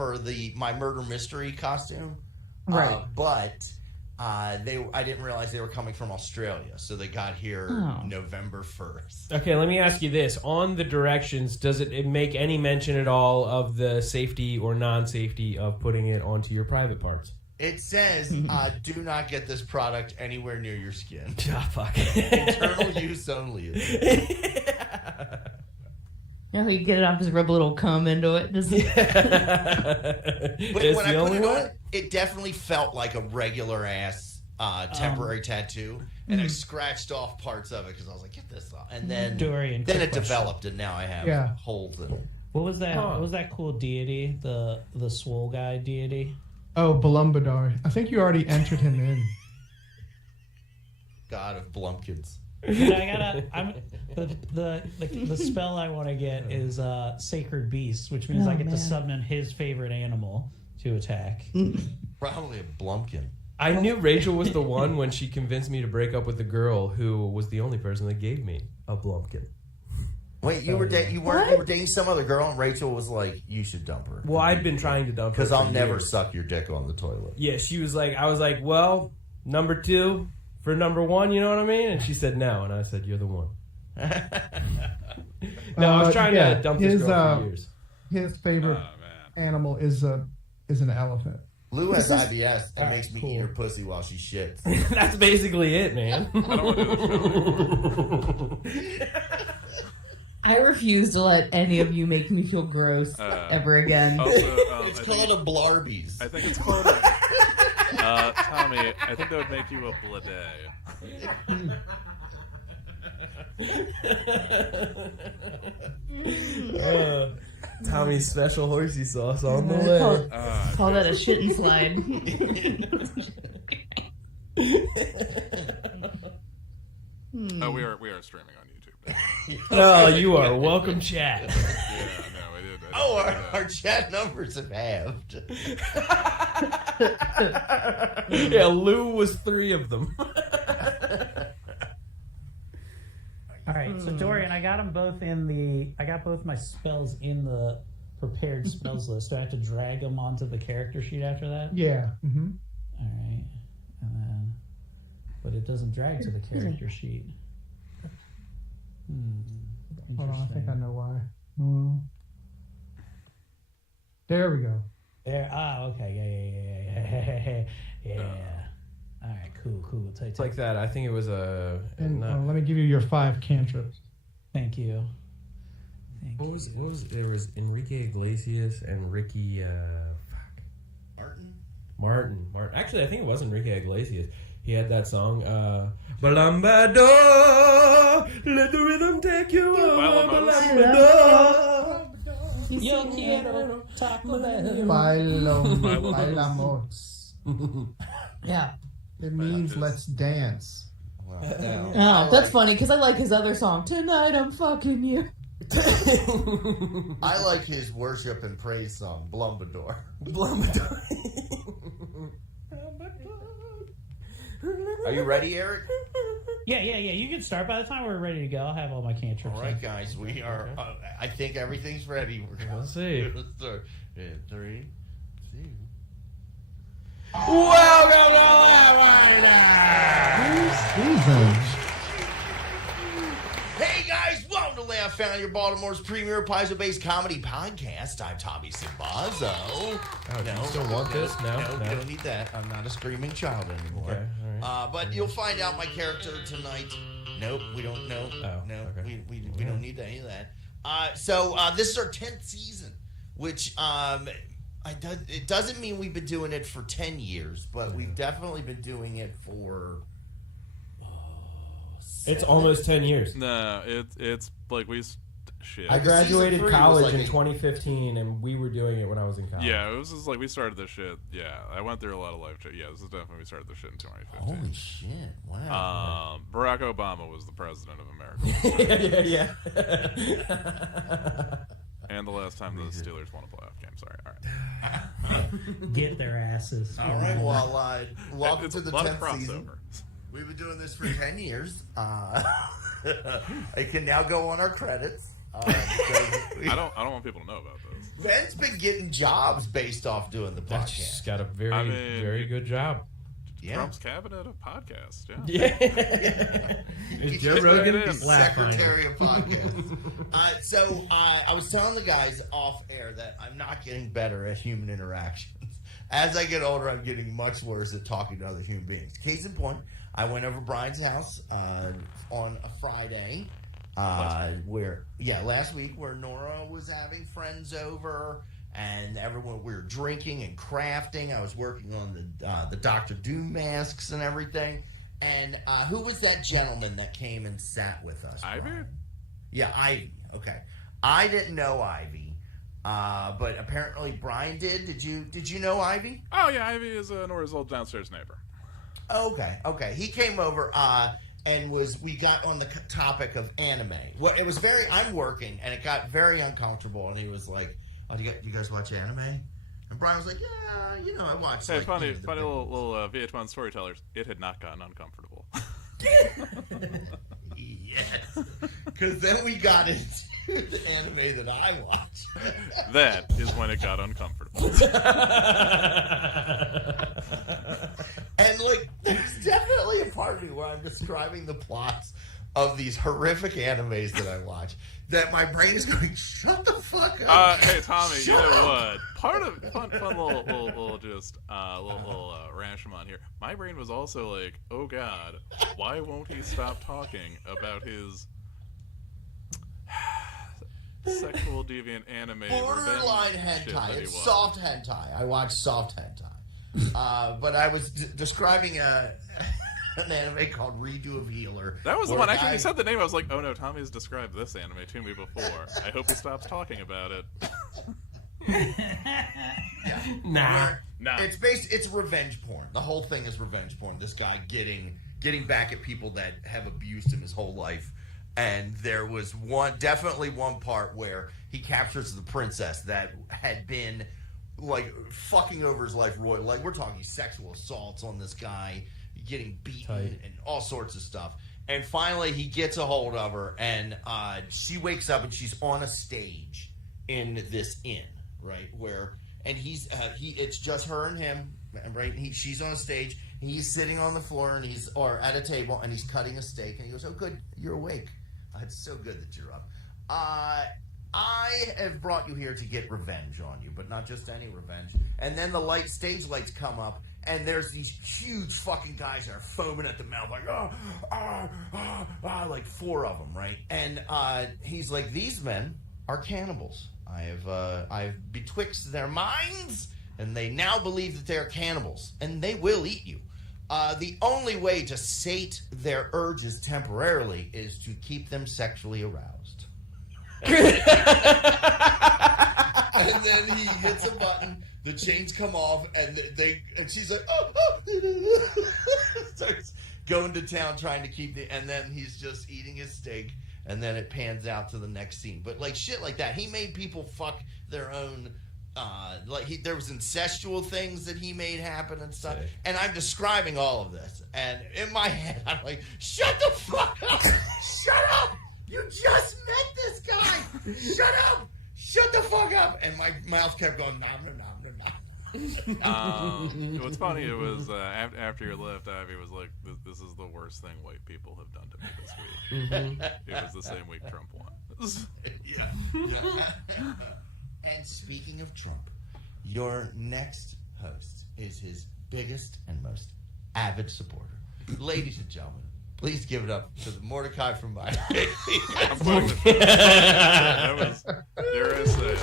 for my murder mystery costume. Right. But I didn't realize they were coming from Australia, so they got here November 1st. Okay, let me ask you this. On the directions, does it make any mention at all of the safety or non-safety of putting it onto your private parts? It says, do not get this product anywhere near your skin. Ah, fuck. Internal use only. Yeah, you get it off, just rub a little cum into it. Just... But when I put it on, it definitely felt like a regular ass temporary tattoo, and I scratched off parts of it because I was like, "Get this off," and then Dorian, then it developed, and now I have holes in it. What was that? What was that cool deity? The swole guy deity. Oh, Balumbadar. I think you already entered him in. God of Blumpkins. But the spell I want to get is Sacred Beast, which means I get to summon his favorite animal to attack. Probably a Blumpkin. I knew Rachel was the one when she convinced me to break up with the girl who was the only person that gave me a Blumpkin. Wait, you were dating some other girl, and Rachel was like, "You should dump her." Well, I'd been trying to dump her because I'll never years. suck your dick on the toilet. Yeah, she was like, I was like, well, number 2 for number 1, you know what I mean? And she said no, and I said, you're the one. No, I was trying to dump this girl for years. His favorite animal is an elephant. Lou has IBS and makes me eat her pussy while she shits. That's basically it, man. I refuse to let any of you make me feel gross ever again. Also, it's called a Blarbies. I think it's called a... Tommy, I think that would make you a Blade. Tommy's special horsey sauce on the way. Call that a shit and slide. We are streaming on YouTube. Oh, you are welcome, chat. Yeah, no, I did. Our chat numbers have halved. Yeah, Lou was 3 of them. All right, so Dorian, I got them both I got both my spells in the prepared spells list. Do I have to drag them onto the character sheet after that? Yeah. Mm-hmm. All right, and then, but it doesn't drag to the character sheet. Hold on, I think I know why. There we go. There. Okay. Yeah. All right. Cool. It's like that. I think it was a. Let me give you your 5 cantrips. Thank you. What was there was Enrique Iglesias and Ricky. Martin. Actually, I think it was Enrique Iglesias. He had that song, Balambador, let the rhythm take you over, Balambador. Yo quiero taco bell. Bailamos. Yeah. It means let's dance. Oh, that's funny because I like his other song, Tonight I'm Fucking You. I like his worship and praise song, Blumbador. Are you ready, Eric? Yeah. You can start. By the time we're ready to go, I'll have all my cantrips. All right, guys. We are. I think everything's ready. We're going to see. 3, 2. Welcome to Laughfinder! Hey guys, welcome to Laughfinder, your Baltimore's premier Paizo-based comedy podcast. I'm Tommy Simbazo. Oh, no, you still want this? No, I don't need that. I'm not a screaming child anymore. Okay, all right. But you'll find out my character tonight. Nope, we don't know. Oh, no, okay. we don't need any of that. So this is our 10th season, which it doesn't mean we've been doing it for 10 years, but we've definitely been doing it for. It's almost 10 years. No, it's like shit. I graduated college in 2015, and we were doing it when I was in college. Yeah, it was just like we started this shit. Yeah, I went through a lot of life. Yeah, this is definitely we started this shit in 2015. Holy shit! Wow. Barack Obama was the president of America. Yeah. And the last time the Steelers won a playoff game. Sorry. All right. Get their asses. All right. Well, welcome to the 10th season. Crossover. We've been doing this for 10 years. I can now go on our credits. I don't want people to know about this. Ben's been getting jobs based off doing the That's podcast. just got a very good job. Yeah. Trump's cabinet of podcasts. Yeah. He's Joe Rogan, He's Laughfinder. Secretary of Podcasts. So I was telling the guys off air that I'm not getting better at human interactions. As I get older, I'm getting much worse at talking to other human beings. Case in point, I went over Brian's house on a Friday. Last week, where Nora was having friends over, and everyone, we were drinking and crafting. I was working on the Dr. Doom masks and everything. And who was that gentleman that came and sat with us? Ivy? Brian? Yeah, Ivy. Okay, I didn't know Ivy, but apparently Brian did. Did you know Ivy? Oh yeah, Ivy is Nora's old downstairs neighbor. Okay. He came over. And we got on the topic of anime. Well, it was I'm working, and it got very uncomfortable. And he was like, "Oh, do you guys watch anime?" And Brian was like, "Yeah, I watch." Hey, like, funny little VH1 storytellers. It had not gotten uncomfortable. Yes, because then we got into the anime that I watch. That is when it got uncomfortable. And there's definitely a part of me where I'm describing the plots of these horrific animes that I watch that my brain is going, shut the fuck up. Hey Tommy, Shut you know up. what? Part of fun little Rashomon here. My brain was also like, oh god, why won't he stop talking about his sexual deviant anime Borderline revenge shit that hentai. he It's watched? soft hentai. I watch soft hentai. But I was describing an anime called Redo of Healer. That was the where one. a Actually, guy- you said the name. I was like, oh no, Tommy's described this anime to me before. I hope he stops talking about it. Nah. Nah. It's revenge porn. The whole thing is revenge porn. This guy getting back at people that have abused him his whole life. And there was definitely one part where he captures the princess that had been fucking over his life royal. We're talking sexual assaults on this guy, getting beaten Tight. and all sorts of stuff. And finally he gets a hold of her, and she wakes up and she's on a stage in this inn, right? It's just her and him, right? She's on a stage, he's sitting on the floor and or at a table, and he's cutting a steak, and he goes, "Oh good, you're awake. It's so good that you're up. I have brought you here to get revenge on you, but not just any revenge." And then the stage lights come up, and there's these huge fucking guys that are foaming at the mouth, like 4 of them, right? And he's like, "These men are cannibals. I've betwixt their minds, and they now believe that they are cannibals, and they will eat you. The only way to sate their urges temporarily is to keep them sexually aroused." And then he hits a button, the chains come off, and she's like, oh. Starts going to town trying to keep and then he's just eating his steak, and then it pans out to the next scene. But shit like that, he made people fuck their own. There was incestual things that he made happen and stuff. Sick. And I'm describing all of this, and in my head I'm like, shut the fuck up! Shut up! You just met this guy! Shut up! Shut the fuck up! And my mouth kept going, nom, nom, nom, nom, nom. What's funny, it was after you left, Ivy was like, this is the worst thing white people have done to me this week. It was the same week Trump won. Yeah. And speaking of Trump, your next host is his biggest and most avid supporter. Ladies and gentlemen, please give it up to the Mordecai from my. I'm putting that was, dare I say,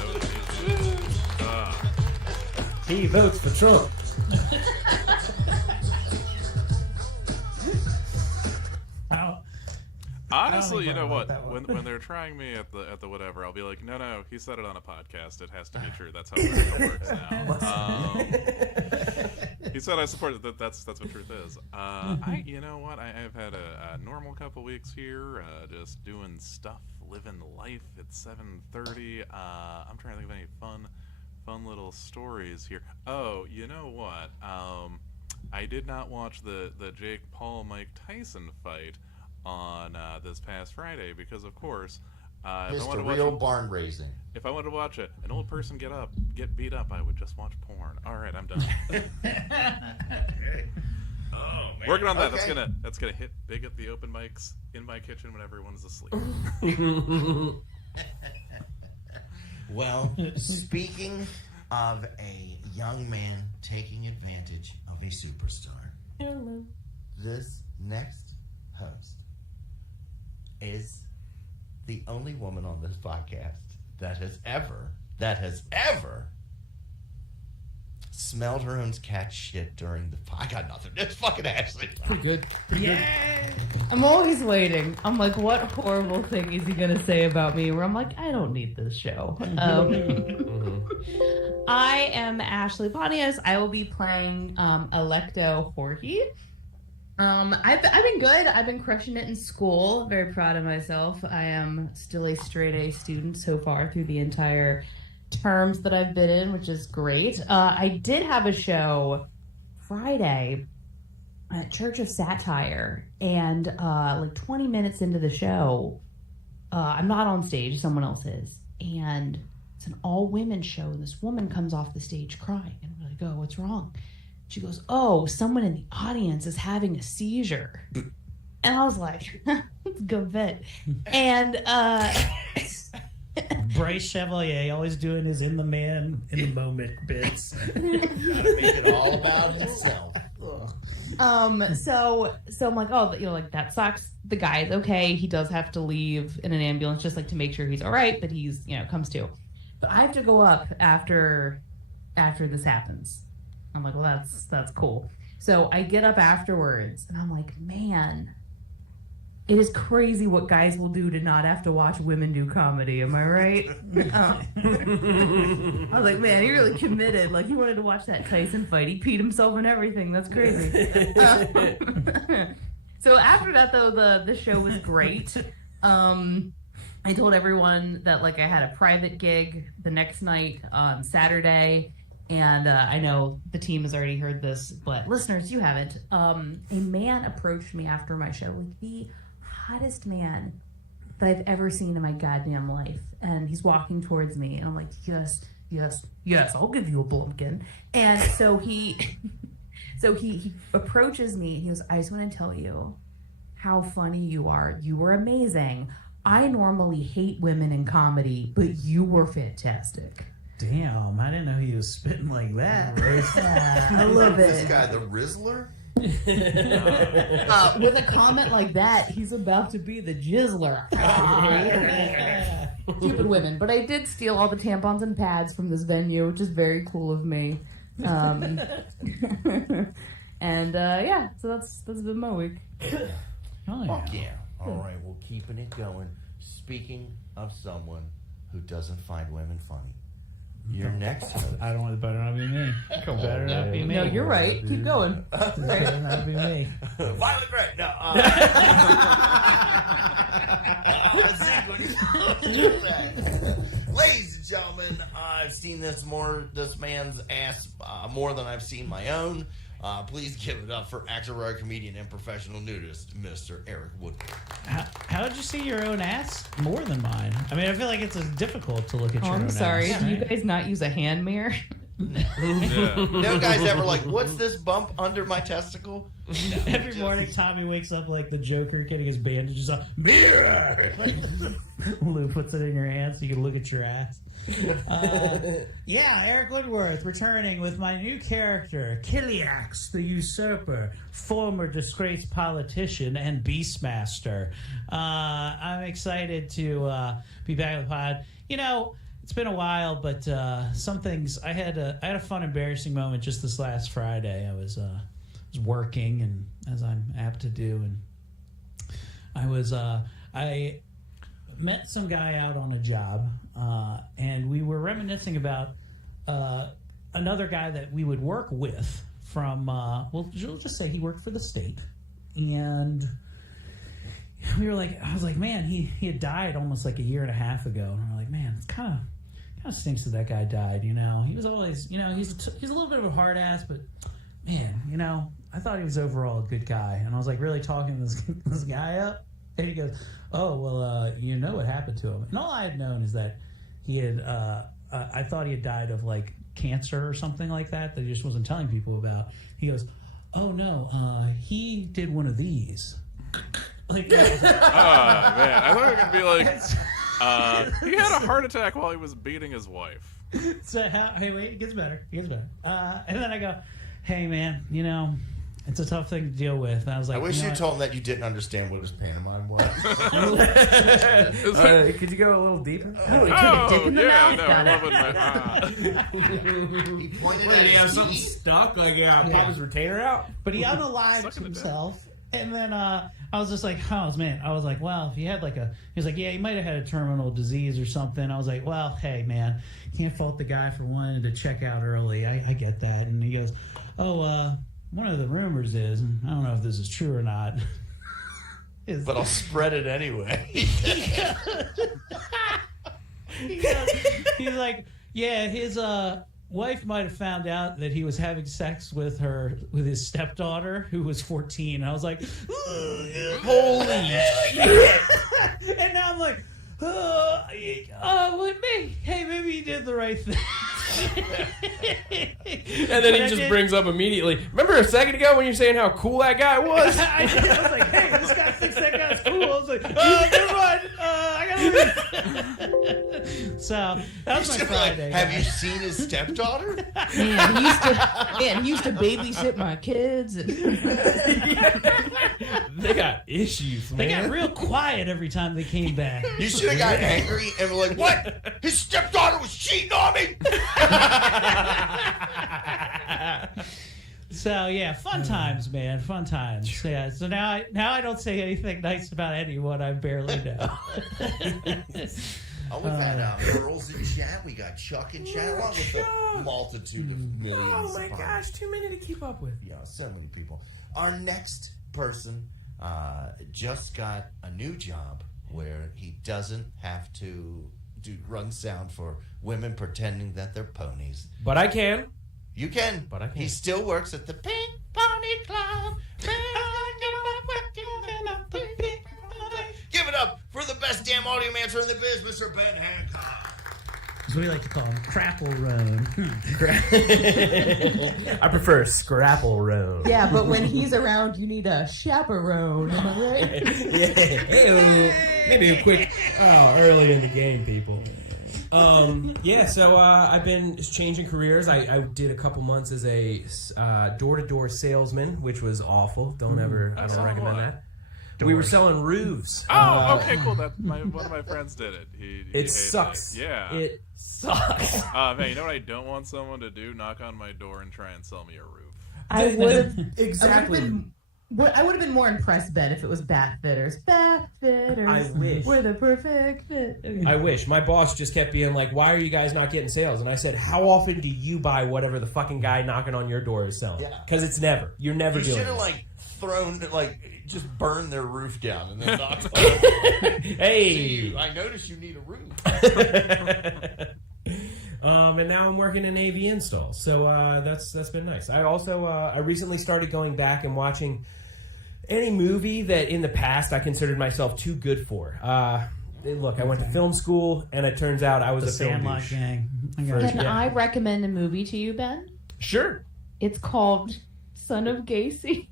He votes for Trump. honestly, you even know know what? about that one. When they're trying me at the whatever, I'll be like, no, he said it on a podcast. It has to be true. That's how America works now. He said I support it. That's what truth is. You know what? I've had a normal couple weeks here, just doing stuff, living life. It's 7:30. I'm trying to think of any fun little stories here. Oh, you know what? I did not watch the Jake Paul Mike Tyson fight on this past Friday because, of course, Mr. Real Barn Raising. If I wanted to watch an old person get beat up, I would just watch porn. All right, I'm done. Oh, man. Working on that. Okay. That's gonna hit big at the open mics in my kitchen when everyone's asleep. Well, speaking of a young man taking advantage of a superstar, this next host is the only woman on this podcast that has ever smelled her own cat shit during the... I got nothing. It's fucking Ashley. Pretty good. Yeah. I'm always waiting. I'm like, what horrible thing is he gonna say about me? Where I'm like, I don't need this show. I am Ashley Pontius. I will be playing Electo Jorge. I've been good. I've been crushing it in school. Very proud of myself. I am still a straight A student so far through the entire terms that I've been in, which is great. I did have a show Friday at Church of Satire, and like 20 minutes into the show, I'm not on stage, someone else is, and it's an all-women show, and this woman comes off the stage crying, and we're like, oh, what's wrong? She goes, oh, someone in the audience is having a seizure. And I was like, that's a good bit. And Bryce Chevalier always doing his in the moment bits. Gotta make it all about himself. So I'm like, oh, like that sucks. The guy's okay. He does have to leave in an ambulance just like to make sure he's all right, but he's, comes to. But I have to go up after this happens. I'm like, well, that's cool. So I get up afterwards and I'm like, man, it is crazy what guys will do to not have to watch women do comedy. Am I right? I was like, man, he really committed. Like, he wanted to watch that Tyson fight. He peed himself and everything. That's crazy. So after that, though, the show was great. I told everyone that, like, I had a private gig the next night on Saturday. And I know the team has already heard this, but listeners, you haven't. A man approached me after my show, like the hottest man that I've ever seen in my goddamn life. And he's walking towards me, and I'm like, yes, I'll give you a blumpkin. And so he approaches me, and he goes, I just want to tell you how funny you are. You were amazing. I normally hate women in comedy, but you were fantastic. Damn, I didn't know he was spitting like that. I love it. This guy, the Rizzler? With a comment like that, he's about to be the jizzler. Stupid women. But I did steal all the tampons and pads from this venue, which is very cool of me. And so that's been my week. Oh, Fuck yeah. All right, well, keeping it going. Speaking of someone who doesn't find women funny, your next host. I don't want it better not be me. Better not be me. No, you're right. Keep going. Better not be me. Violent Greg. No. Ladies and gentlemen, I've seen this man's ass more than I've seen my own. Please give it up for actor, writer, comedian, and professional nudist, Mr. Eric Woodward. How did you see your own ass more than mine? I mean, I feel like it's difficult to look at your own I'm sorry. ass. Do you guys not use a hand mirror? No guy's ever like, what's this bump under my testicle? No, Every morning, Tommy wakes up like the Joker getting his bandages on. Mirror! Lou puts it in your hand so you can look at your ass. Eric Woodworth returning with my new character, Kiliax the Usurper, former disgraced politician and Beastmaster. I'm excited to be back on the pod. It's been a while, but some things I had a fun, embarrassing moment just this last Friday. I was working, and as I'm apt to do, and I met some guy out on a job, and we were reminiscing about another guy that we would work with from. We'll just say he worked for the state, and we were like, I was like, man, he had died almost like a year and a half ago, and we're like, man, it's kind of stinks that guy died. He was always, he's a little bit of a hard ass, but man, I thought he was overall a good guy, and I was like really talking this guy up, And he goes, oh, well, you know what happened to him. And all I had known is that he had, I thought he had died of like cancer or something like that he just wasn't telling people about. He goes, oh no, he did one of these. Like, Oh man, I thought it would be like, he had a heart attack while he was beating his wife. So hey, wait, it gets better. And then I go, hey man, you know, it's a tough thing to deal with. And I was like, I wish you know told him that you didn't understand what his pantomime was. Could you go a little deeper? Oh, he took a dick in the yeah, mouth. no, I Got love it. it. He pointed What, at did he have his something teeth. stuck? Like, pop his retainer out? But he unalived Sucking it down. himself. And then I was just like, oh man, I was like, well, if he had like he was like, yeah, he might have had a terminal disease or something. I was like, well, hey man, can't fault the guy for wanting to check out early. I get that. And he goes, oh, one of the rumors is, and I don't know if this is true or not, is But I'll spread it anyway. he's like, yeah, his wife might have found out that he was having sex with his stepdaughter who was 14. I was like, holy shit. And now I'm like, with me, hey, maybe he did the right thing. And then he just brings up immediately, remember a second ago when you were saying how cool that guy was? I was like, hey, this guy thinks that guy's cool. I was like, never mind. I gotta leave. So that was my Friday. Have you seen his stepdaughter? Man, he used to babysit my kids. They got issues, man. They got real quiet every time they came back. You should have gotten angry and were like, what? His stepdaughter was cheating on me? So yeah, fun times, man, fun times. Yeah. So now I don't say anything nice about anyone I barely know. Oh, we've had girls in chat. We got Chuck in chat, along with a multitude of millions. Oh my gosh, too many to keep up with. Yeah, so many people. Our next person just got a new job where he doesn't have to run sound for women pretending that they're ponies. But I can. You can, But I can't. He still works at the Pink Pony Club. Give it up for the best damn audio mancer in the biz, Mr. Ben Hancock. As we like to call him, Crapple Roan. I prefer Scrapple Road. Yeah, but when he's around, you need a chaperone. Am I right? Yeah. Hey-o. Maybe a quick early in the game, people. So I've been changing careers. I did a couple months as a door-to-door salesman, which was awful. I don't recommend what? that. We were selling roofs. Oh, okay, cool. One of my friends did it. He hated sucks. it. Yeah. It sucks. Man, you know what I don't want someone to do? Knock on my door and try and sell me a roof. I would have Exactly. I would have been more impressed, Ben, if it was bath fitters. Bath fitters. I wish. We're the perfect fit. I wish. My boss just kept being like, why are you guys not getting sales? And I said, how often do you buy whatever the fucking guy knocking on your door is selling? Yeah. Because it's never. You're never You doing should have it. just burned their roof down and then knocked on it. Hey! I noticed you need a roof. And now I'm working in AV install. So that's been nice. I also I recently started going back and watching any movie that in the past I considered myself too good for. Look, I went to film school, and it turns out I was The a film Sandlot douche. gang. I got First- you. Can Yeah. I recommend a movie to you, Ben? Sure. It's called Son of Gacy.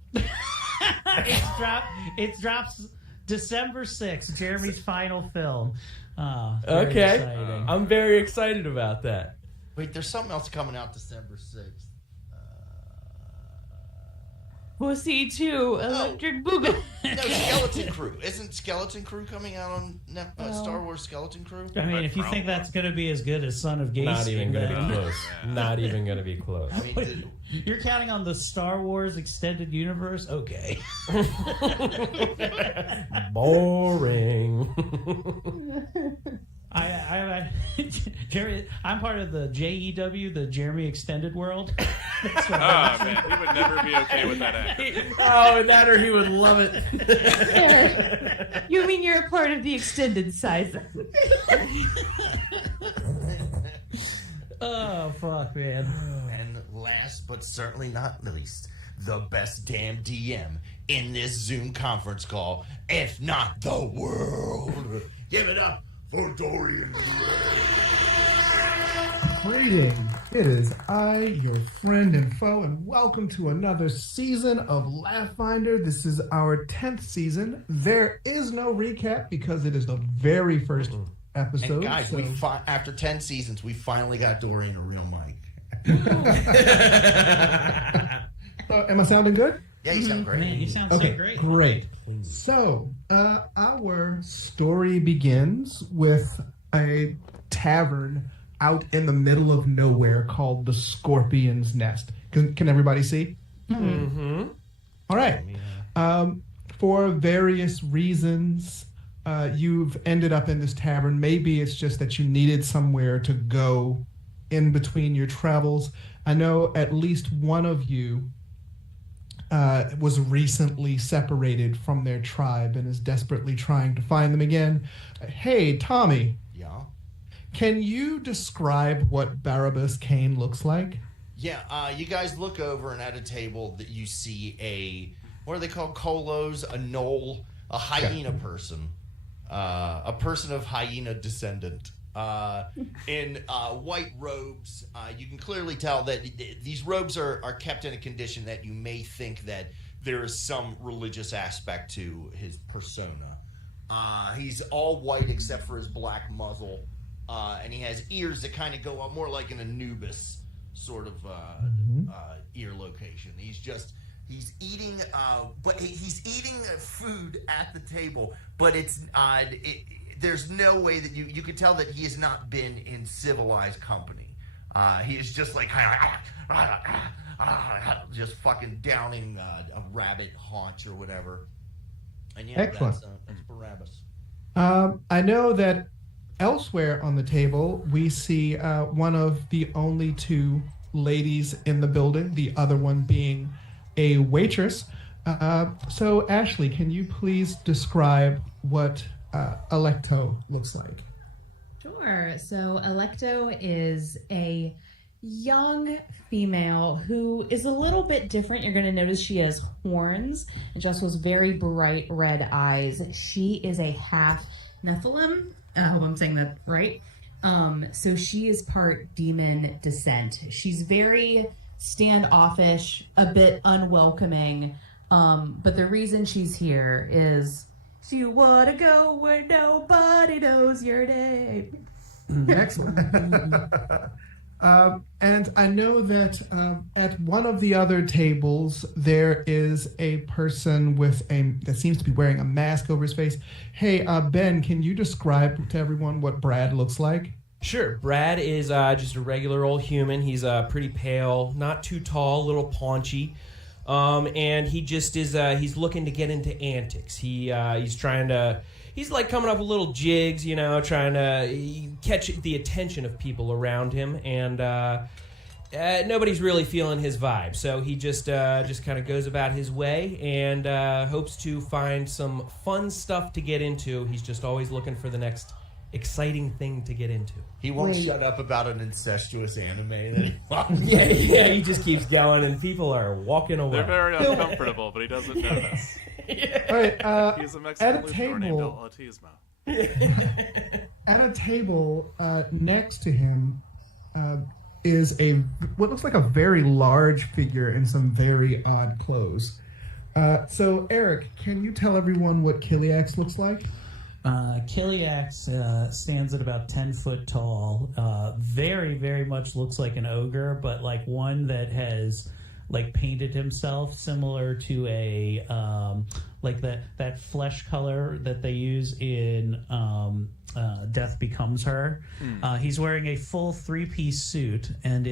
It drops December 6th, Jeremy's final film. Very Okay. exciting. I'm very excited about that. Wait, there's something else coming out December 6th. Pussy 2, Electric Boogaloo. No, Skeleton Crew. Isn't Skeleton Crew coming out on Star Wars Skeleton Crew? I mean, if you think that's going to be as good as Son of Gacy, Not even going to then- be close. Not even going to be close. I mean, You're counting on the Star Wars extended universe? Okay. Boring. Jeremy, I'm part of the JEW, the Jeremy Extended World. That's what Ah, man, he would never be okay with that actor. Oh, that or he would love it. You mean you're a part of the extended size? Oh, fuck, man. and last but certainly not least, the best damn DM in this Zoom conference call, if not the world. Give it up for Dorian Gray. Greeting. It is I, your friend and foe, and welcome to another season of Laughfinder. This is our 10th season. There is no recap because it is the very first episode. And guys, after 10 seasons, we finally got Dorian a real mic. Am I sounding good? Yeah, you sound great. Man, you sound Okay, so great. great. So, our story begins with a tavern out in the middle of nowhere called the Scorpion's Nest. Can everybody see? Mm-hmm. All right. For various reasons, you've ended up in this tavern. Maybe it's just that you needed somewhere to go in between your travels. I know at least one of you was recently separated from their tribe and is desperately trying to find them again. Hey, Tommy. Yeah? Can you describe what Barabbas Kane looks like? Yeah, you guys look over and at a table that you see what are they called? Kolos, a knoll, a hyena person. A person of hyena descendant. In white robes. You can clearly tell that these robes are kept in a condition that you may think that there is some religious aspect to his persona. He's all white except for his black muzzle, and he has ears that kind of go up more like an Anubis sort of ear location. He's eating, but he's eating food at the table, but there's no way that you can tell that he has not been in civilized company. He is just like just fucking downing a rabbit haunch or whatever. And yeah, Excellent. That's Barabbas. I know that elsewhere on the table we see one of the only two ladies in the building, the other one being a waitress. So Ashley, can you please describe what Electo looks like? Sure. So Electo is a young female who is a little bit different. You're going to notice she has horns and just has very bright red eyes. She is a half Nephilim. I hope I'm saying that right. So she is part demon descent. She's very standoffish, a bit unwelcoming. But the reason she's here is she want to go where nobody knows your name. Excellent. And I know that at one of the other tables there is a person that seems to be wearing a mask over his face. Hey, Ben, can you describe to everyone what Brad looks like? Sure. Brad is just a regular old human. He's pretty pale, not too tall, a little paunchy. And he just is, he's looking to get into antics. He's trying to, he's like coming up with little jigs, trying to catch the attention of people around him. And nobody's really feeling his vibe. So he just kind of goes about his way and hopes to find some fun stuff to get into. He's just always looking for the next exciting thing to get into. He won't shut up about an incestuous anime that he watches. Yeah, he just keeps going, and people are walking away. They're very uncomfortable, but he doesn't notice. All right, He's a Mexican at a luchador named El table, Autismo. at a table next to him is what looks like a very large figure in some very odd clothes. So, Eric, can you tell everyone what Kiliax looks like? Kiliax stands at about 10 foot tall. Very, very much looks like an ogre, but like one that has like painted himself similar to a like that flesh color that they use in Death Becomes Her. He's wearing a full 3-piece suit and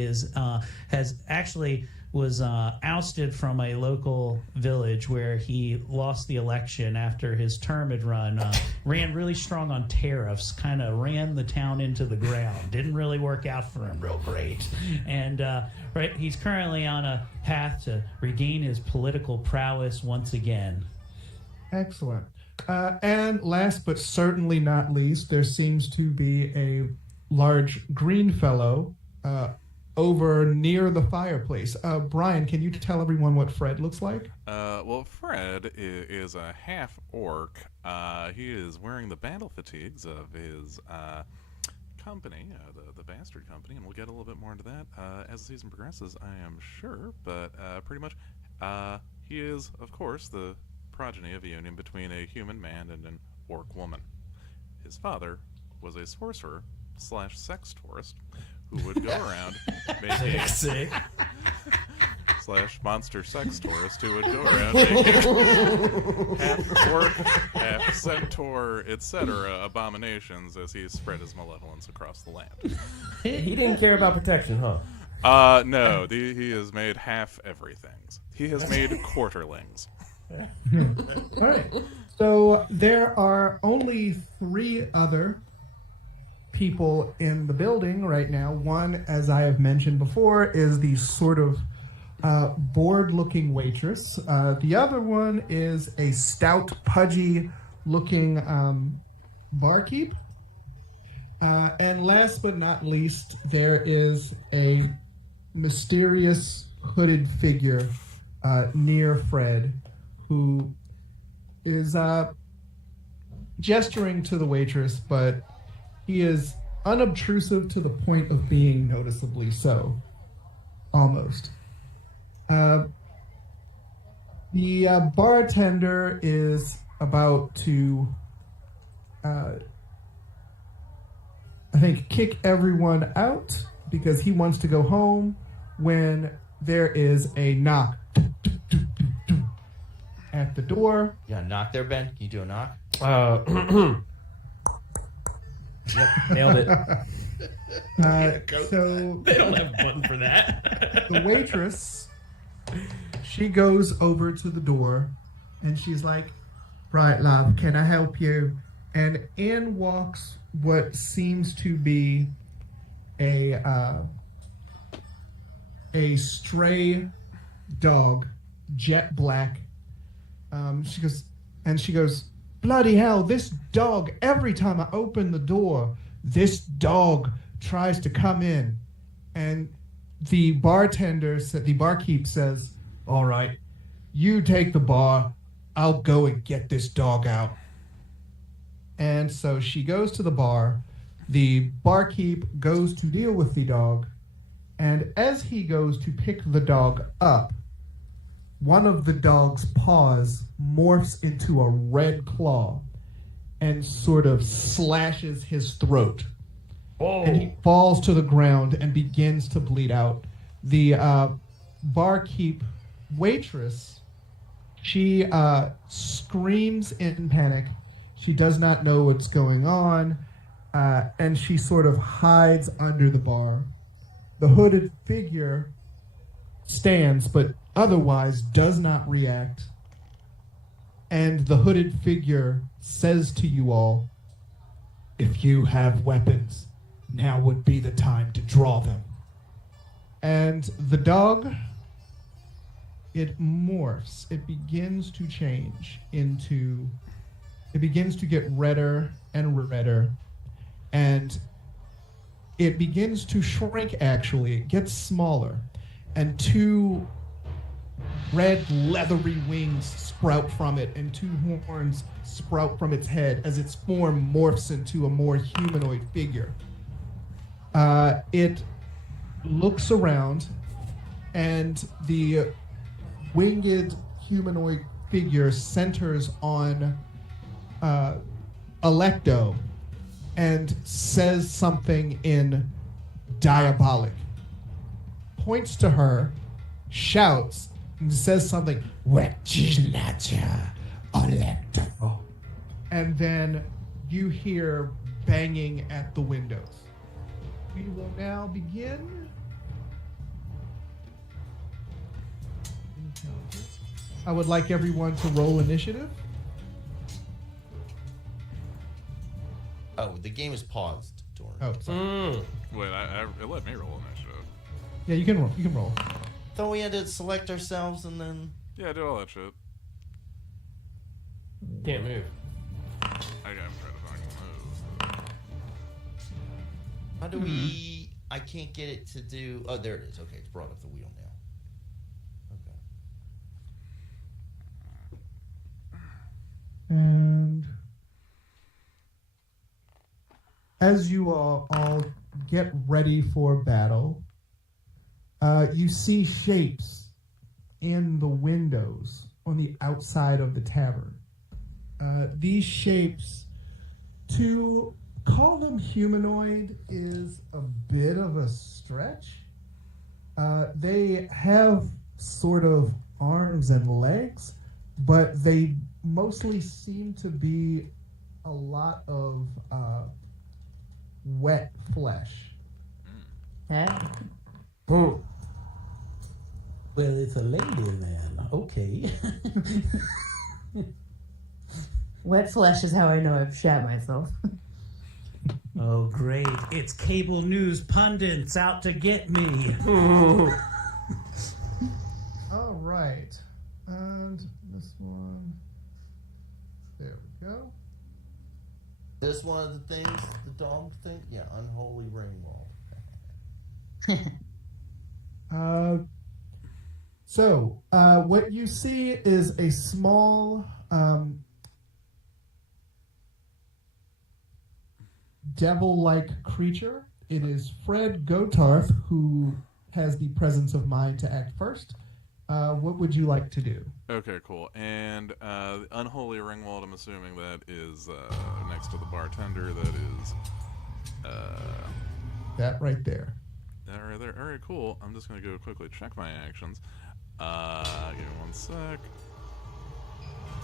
was ousted from a local village where he lost the election after his term had run. Ran really strong on tariffs, kind of ran the town into the ground. Didn't really work out for him real great. And he's currently on a path to regain his political prowess once again. Excellent. And last but certainly not least, there seems to be a large green fellow over near the fireplace. Brian, can you tell everyone what Fred looks like? Well, Fred is a half orc. He is wearing the battle fatigues of his company, the Bastard Company, and we'll get a little bit more into that as the season progresses, I am sure. But pretty much, he is, of course, the progeny of a union between a human man and an orc woman. His father was a sorcerer / sex tourist who would go around making / monster sex tourist who would go around making half orc, half centaur, etc. abominations as he spread his malevolence across the land. He didn't care about protection, huh? No, he has made half everythings. He has made quarterlings. All right. So there are only 3 other people in the building right now. One, as I have mentioned before, is the sort of bored-looking waitress. The other one is a stout, pudgy-looking barkeep. And last but not least, there is a mysterious hooded figure near Fred who is gesturing to the waitress, but he is unobtrusive to the point of being noticeably so. Almost. The bartender is about to, I think, kick everyone out because he wants to go home when there is a knock at the door. Yeah, knock there, Ben. Can you do a knock? Yep, nailed it. So They don't have a button for that. the waitress, she goes over to the door and she's like, "Right, love, can I help you?" And in walks what seems to be a stray dog, jet black. She goes, "Bloody hell, this dog, every time I open the door, this dog tries to come in." And the barkeep says, "All right, you take the bar, I'll go and get this dog out." And so she goes to the bar, the barkeep goes to deal with the dog, and as he goes to pick the dog up, one of the dog's paws morphs into a red claw and sort of slashes his throat. Oh. And he falls to the ground and begins to bleed out. The barkeep waitress, she screams in panic. She does not know what's going on, and she sort of hides under the bar. The hooded figure stands, but otherwise does not react. And the hooded figure says to you all, "If you have weapons, now would be the time to draw them." And the dog, it morphs. It begins to change into, it begins to get redder and redder. And it begins to shrink, actually. It gets smaller. And 2 red leathery wings sprout from it, and 2 horns sprout from its head as its form morphs into a more humanoid figure. It looks around, and the winged humanoid figure centers on Electo and says something in diabolic. Points to her, shouts, and says something, "Wetchinatcha, Electo." And then you hear banging at the windows. We will now begin. I would like everyone to roll initiative. Oh, the game is paused, Doran. Oh, sorry. Wait, it let me roll initiative. Yeah, you can roll. You can roll. Thought we had to select ourselves and then. Yeah, do all that shit. Can't move. I gotta try to fucking move. How do we? I can't get it to do. Oh, there it is. Okay, it's brought up the wheel now. Okay. And as you all get ready for battle, you see shapes in the windows on the outside of the tavern. These shapes, to call them humanoid is a bit of a stretch. They have sort of arms and legs, but they mostly seem to be a lot of wet flesh. Yeah. Well, it's a lady then. Okay. Wet flesh is how I know I've shat myself. Oh, great. It's cable news pundits out to get me. All right. And this one. There we go. This one of the things, the dog thing? Yeah, unholy ringwald. So, what you see is a small devil-like creature. It is Fred Gotarth who has the presence of mind to act first. What would you like to do? Okay, cool. And the unholy ringwald, I'm assuming that is next to the bartender. That is That right there. that right there. All right, cool. I'm just gonna go quickly check my actions. Give me one sec.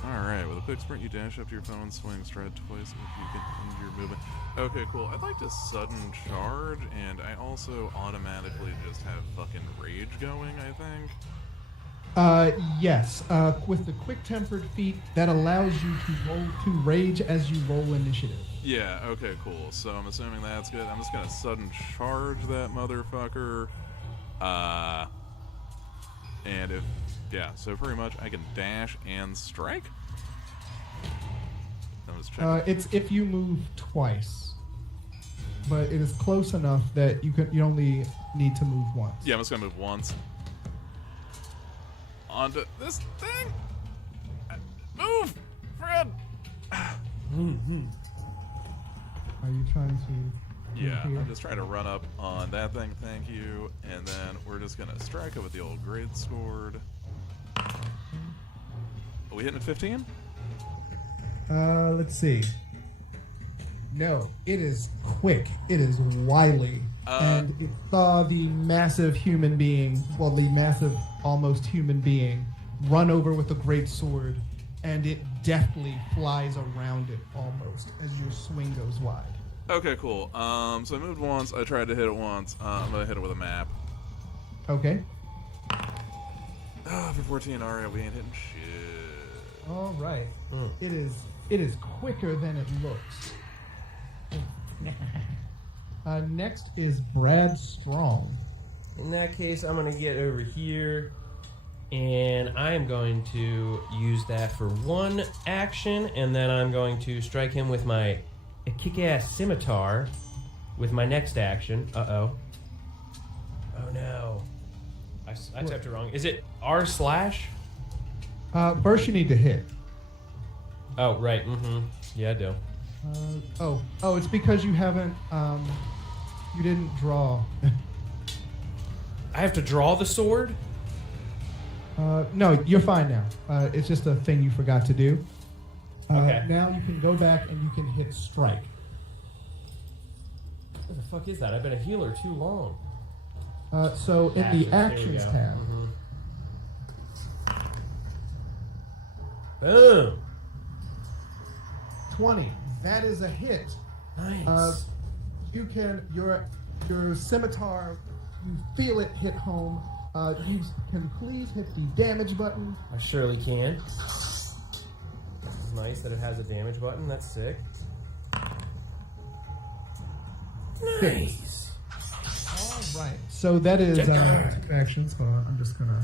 All right, with a quick sprint, you dash up to your phone and swing stride twice if you get into your movement. Okay, cool. I'd like to sudden charge, and I also automatically just have fucking rage going, I think. Yes. With the quick-tempered feat, that allows you to roll to rage as you roll initiative. Yeah, okay, cool. So I'm assuming that's good. I'm just gonna sudden charge that motherfucker. And if... Yeah, so pretty much I can dash and strike? I'm just checking. It's if you move twice, but it is close enough that you only need to move once. Yeah, I'm just gonna move once. Onto this thing! Move! Fred! Are you trying to? Yeah, here? I'm just trying to run up on that thing, thank you. And then we're just gonna strike it with the old great sword. Are we hitting at 15? Let's see. No, it is quick. It is wily. And it saw the massive human being, well, the massive almost human being, run over with a great sword, and it deftly flies around it almost as your swing goes wide. Okay, cool. So I moved once, I tried to hit it once. I'm gonna hit it with a map. Okay. For 14, alright, we ain't hitting shit. All right. It is quicker than it looks. Next is Brad Strong. In that case, I'm going to get over here, and I am going to use that for one action, and then I'm going to strike him with my kick-ass scimitar with my next action. Uh-oh. Oh, no. I typed it wrong. Is it R/? First you need to hit. Oh, right. Yeah, I do. Oh, it's because you haven't, you didn't draw. I have to draw the sword? No, you're fine now. It's just a thing you forgot to do. Okay. Now you can go back and you can hit strike. What the fuck is that? I've been a healer too long. So in the Actions, actions there tab, Boom. 20. That is a hit. Nice. You can your scimitar. You feel it hit home. You can please hit the damage button. I surely can. It's nice that it has a damage button. That's sick. Nice. All right. So that is 2 actions. Hold on. I'm just gonna.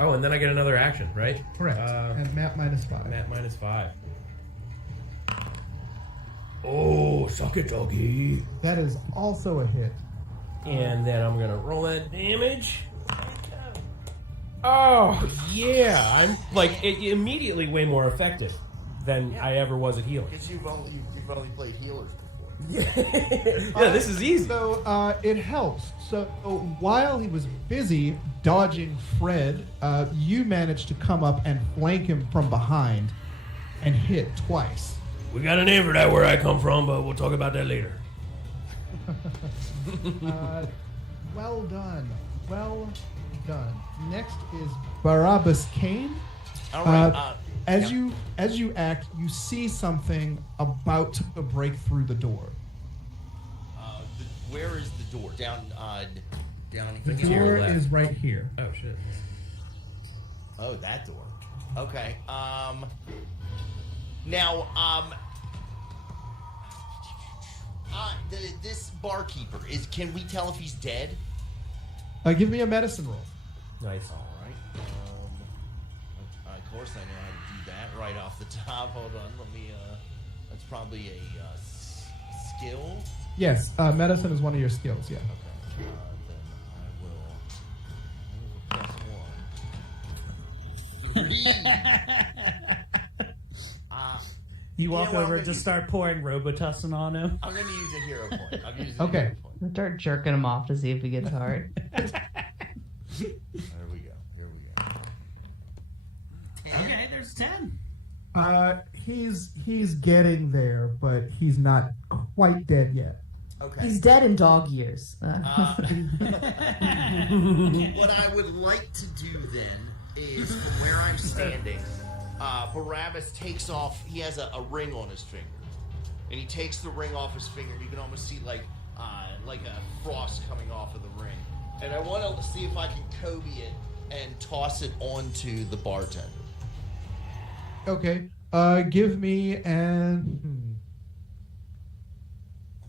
Oh, and then I get another action, right? Correct. And map -5. Map -5. Oh, suck it, doggy. That is also a hit. And then I'm gonna roll that damage. Oh yeah, I'm like immediately way more effective than I ever was at healing. Because you've only played healers before. Yeah, this is easy. So it helps. So while he was busy dodging Fred, you managed to come up and flank him from behind and hit twice. We got a name for that where I come from, but we'll talk about that later. Well done. Well done. Next is Barabbas Kane. All right. As you act, you see something about to break through the door. Where is the door? Down. The door is right here. Oh shit. Oh, that door. Okay. This barkeeper can we tell if he's dead? Give me a medicine roll. Nice. All right. Of course, I know how to do that right off the top. Hold on. Let me. That's probably a skill. Yes, medicine is one of your skills. Yeah. Okay. Then I will. You walk what I'm over gonna to use? Start pouring Robitussin on him. I'm going to use a hero point. I'm using Okay. a hero point. Start jerking him off to see if he gets hard. There we go. Here we go. Okay, there's 10. He's getting there, but he's not quite dead yet. Okay. He's dead in dog years. What I would like to do then is, from where I'm standing, Barabbas takes off. He has a ring on his finger, and he takes the ring off his finger. And you can almost see like a frost coming off of the ring. And I want to see if I can Kobe it and toss it onto the bartender. Okay. Give me an.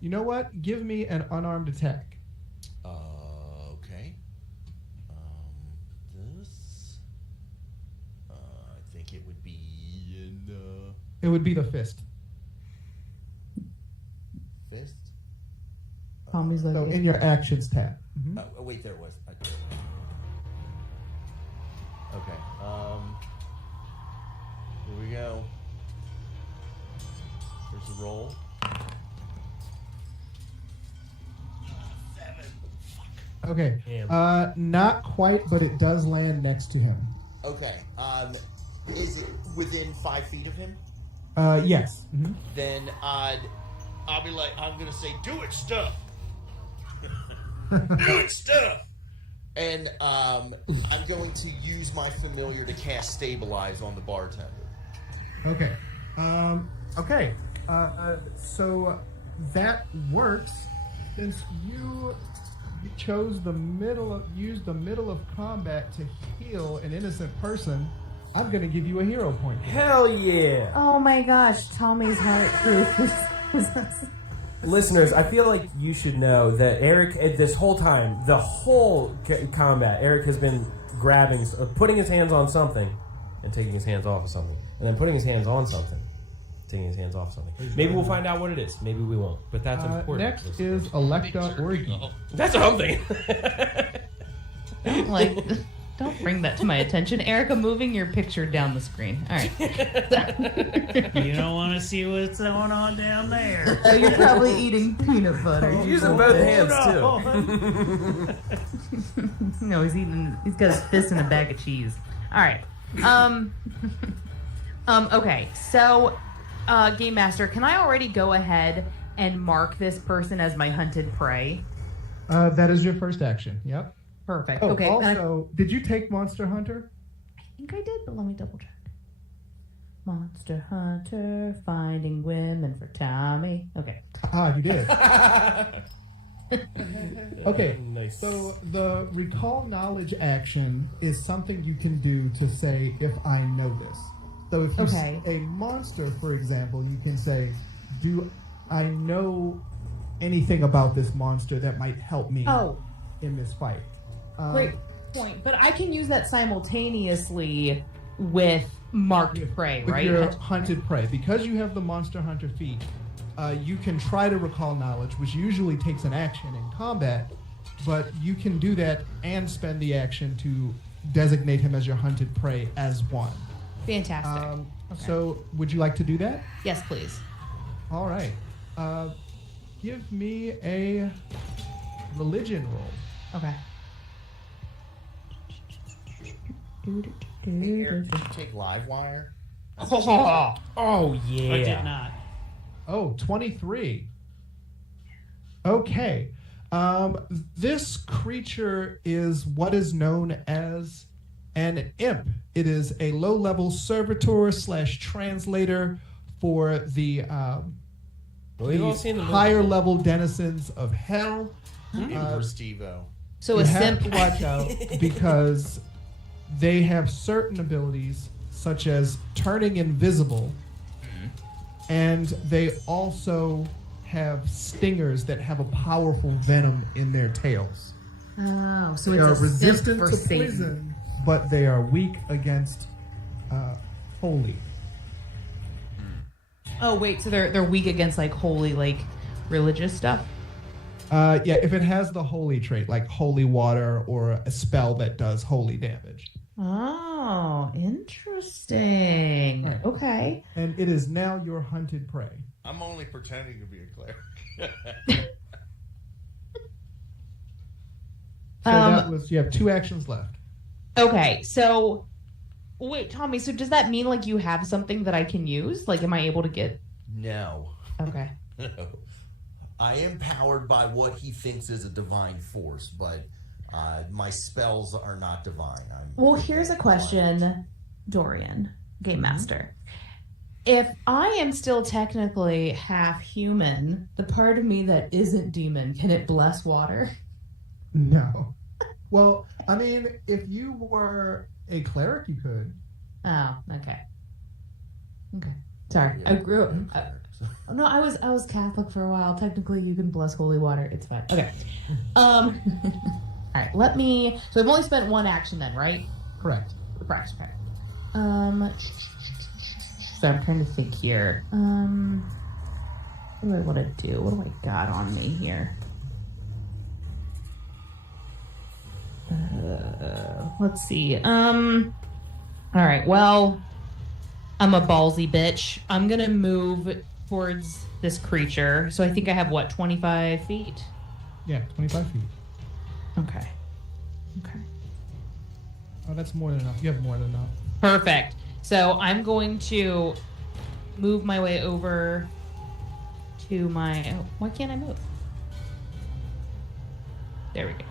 You know what? Give me an unarmed attack. Okay. This. I think it would be in It would be the fist. fist. Tommy's So looking. in your actions tab. Oh, wait, there it was. Okay. Here we go. Here's the roll. 7. Fuck. Okay. Damn. Not quite, but it does land next to him. Okay. Is it within 5 feet of him? Yes. Mhm. Then I'll be like, I'm gonna say, do it, stuff. Do it, stuff. And I'm going to use my familiar to cast stabilize on the bartender. Okay. Okay. So that works. Since you chose used the middle of combat to heal an innocent person, I'm gonna give you a hero point. Hell yeah. Oh my gosh, Tommy's heartproof. Listeners, I feel like you should know that Eric, this whole time, the whole combat, Eric has been grabbing, putting his hands on something, and taking his hands off of something, and then putting his hands on something, taking his hands off something. Maybe we'll find out what it is. Maybe we won't. But that's important. Next is Electa Orgi. That's what I'm thinking. Don't bring that to my attention. Erica, moving your picture down the screen. All right. You don't want to see what's going on down there. So you're probably eating peanut butter. He's using both hands too. No, he's got his fist in a bag of cheese. All right. Okay. So, Game Master, can I already go ahead and mark this person as my hunted prey? That is your first action. Yep. Perfect. Oh, Okay. also, did you take Monster Hunter? I think I did, but let me double check. Monster Hunter, finding women for Tommy. Okay. Ah, you did. Okay. Nice. So the recall knowledge action is something you can do to say, if I know this. So if you Okay. see a monster, for example, you can say, do I know anything about this monster that might help me in this fight? Great point. But I can use that simultaneously with marked prey, With right? your hunted prey. Because you have the Monster Hunter feat, you can try to recall knowledge, which usually takes an action in combat, but you can do that and spend the action to designate him as your hunted prey as one. Fantastic. Okay. So, would you like to do that? Yes, please. All right. Give me a religion roll. Okay. Hey, Eric, did you take Livewire? Oh yeah. I did not. Oh, 23. Okay. This creature is what is known as an imp. It is a low-level servitor / translator for the We've all seen the movie. higher-level denizens of hell. For Steve-O. So You a have simp. to watch out because they have certain abilities such as turning invisible, and they also have stingers that have a powerful venom in their tails. Oh, so They are it's a simp resistant for to Satan. poison, but they are weak against holy. Oh wait, so they're weak against like holy, like religious stuff. Yeah, if it has the holy trait, like holy water or a spell that does holy damage. Oh, interesting. Right. Okay. And it is now your hunted prey. I'm only pretending to be a cleric. So that was, you have 2 actions left. Okay, so wait, Tommy, so does that mean like you have something that I can use? Like, am I able to get? No. Okay. No. I am powered by what he thinks is a divine force, but my spells are not divine. Well, here's a question, Dorian, Game Master. If I am still technically half human, the part of me that isn't demon, can it bless water? No. Well, I mean, if you were a cleric, you could. Oh, okay. Okay. Sorry, I grew up. No, I was Catholic for a while. Technically, you can bless holy water. It's fine. Okay. All right. Let me. So I've only spent 1 action then, right? Correct. Correct. Okay. So I'm trying to think here. What do I want to do? What do I got on me here? Let's see. All right. Well, I'm a ballsy bitch. I'm gonna move towards this creature. So I think I have what, 25 feet? Yeah, 25 feet. Okay. Okay. Oh, that's more than enough. You have more than enough. Perfect. So I'm going to move my way over to my. Oh, why can't I move? There we go.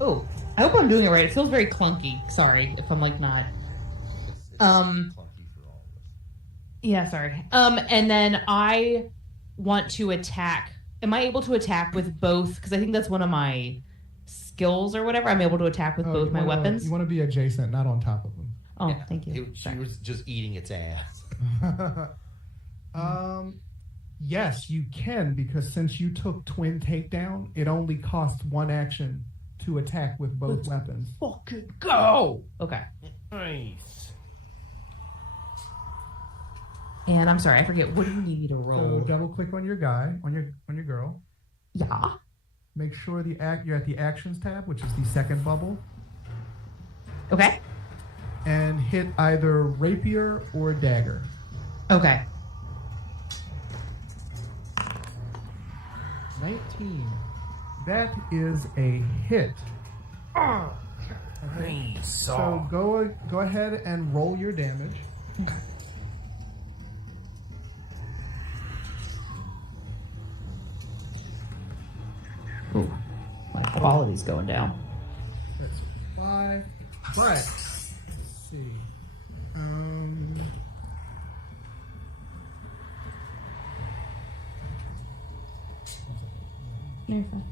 Oh, I hope I'm doing it right. It feels very clunky. Sorry if I'm like not. It's clunky for all of us. Yeah, sorry. And then I want to attack. Am I able to attack with both? Because I think that's one of my skills or whatever. I'm able to attack with both my weapons. You want to be adjacent, not on top of them. Oh, Yeah. thank you. She was just eating its ass. Yes, you can, because since you took twin takedown, it only costs 1 action to attack with both weapons. Fucking go! Okay. Nice. And I'm sorry, I forget. What do you need me to So roll? double click on your guy, on your girl. Yeah. Make sure you're at the actions tab, which is the second bubble, Okay. and hit either rapier or dagger. Okay. 19. That is a hit. Nice. So go ahead and roll your damage. Ooh, my quality's going down. That's 5. But let's see. You're fine.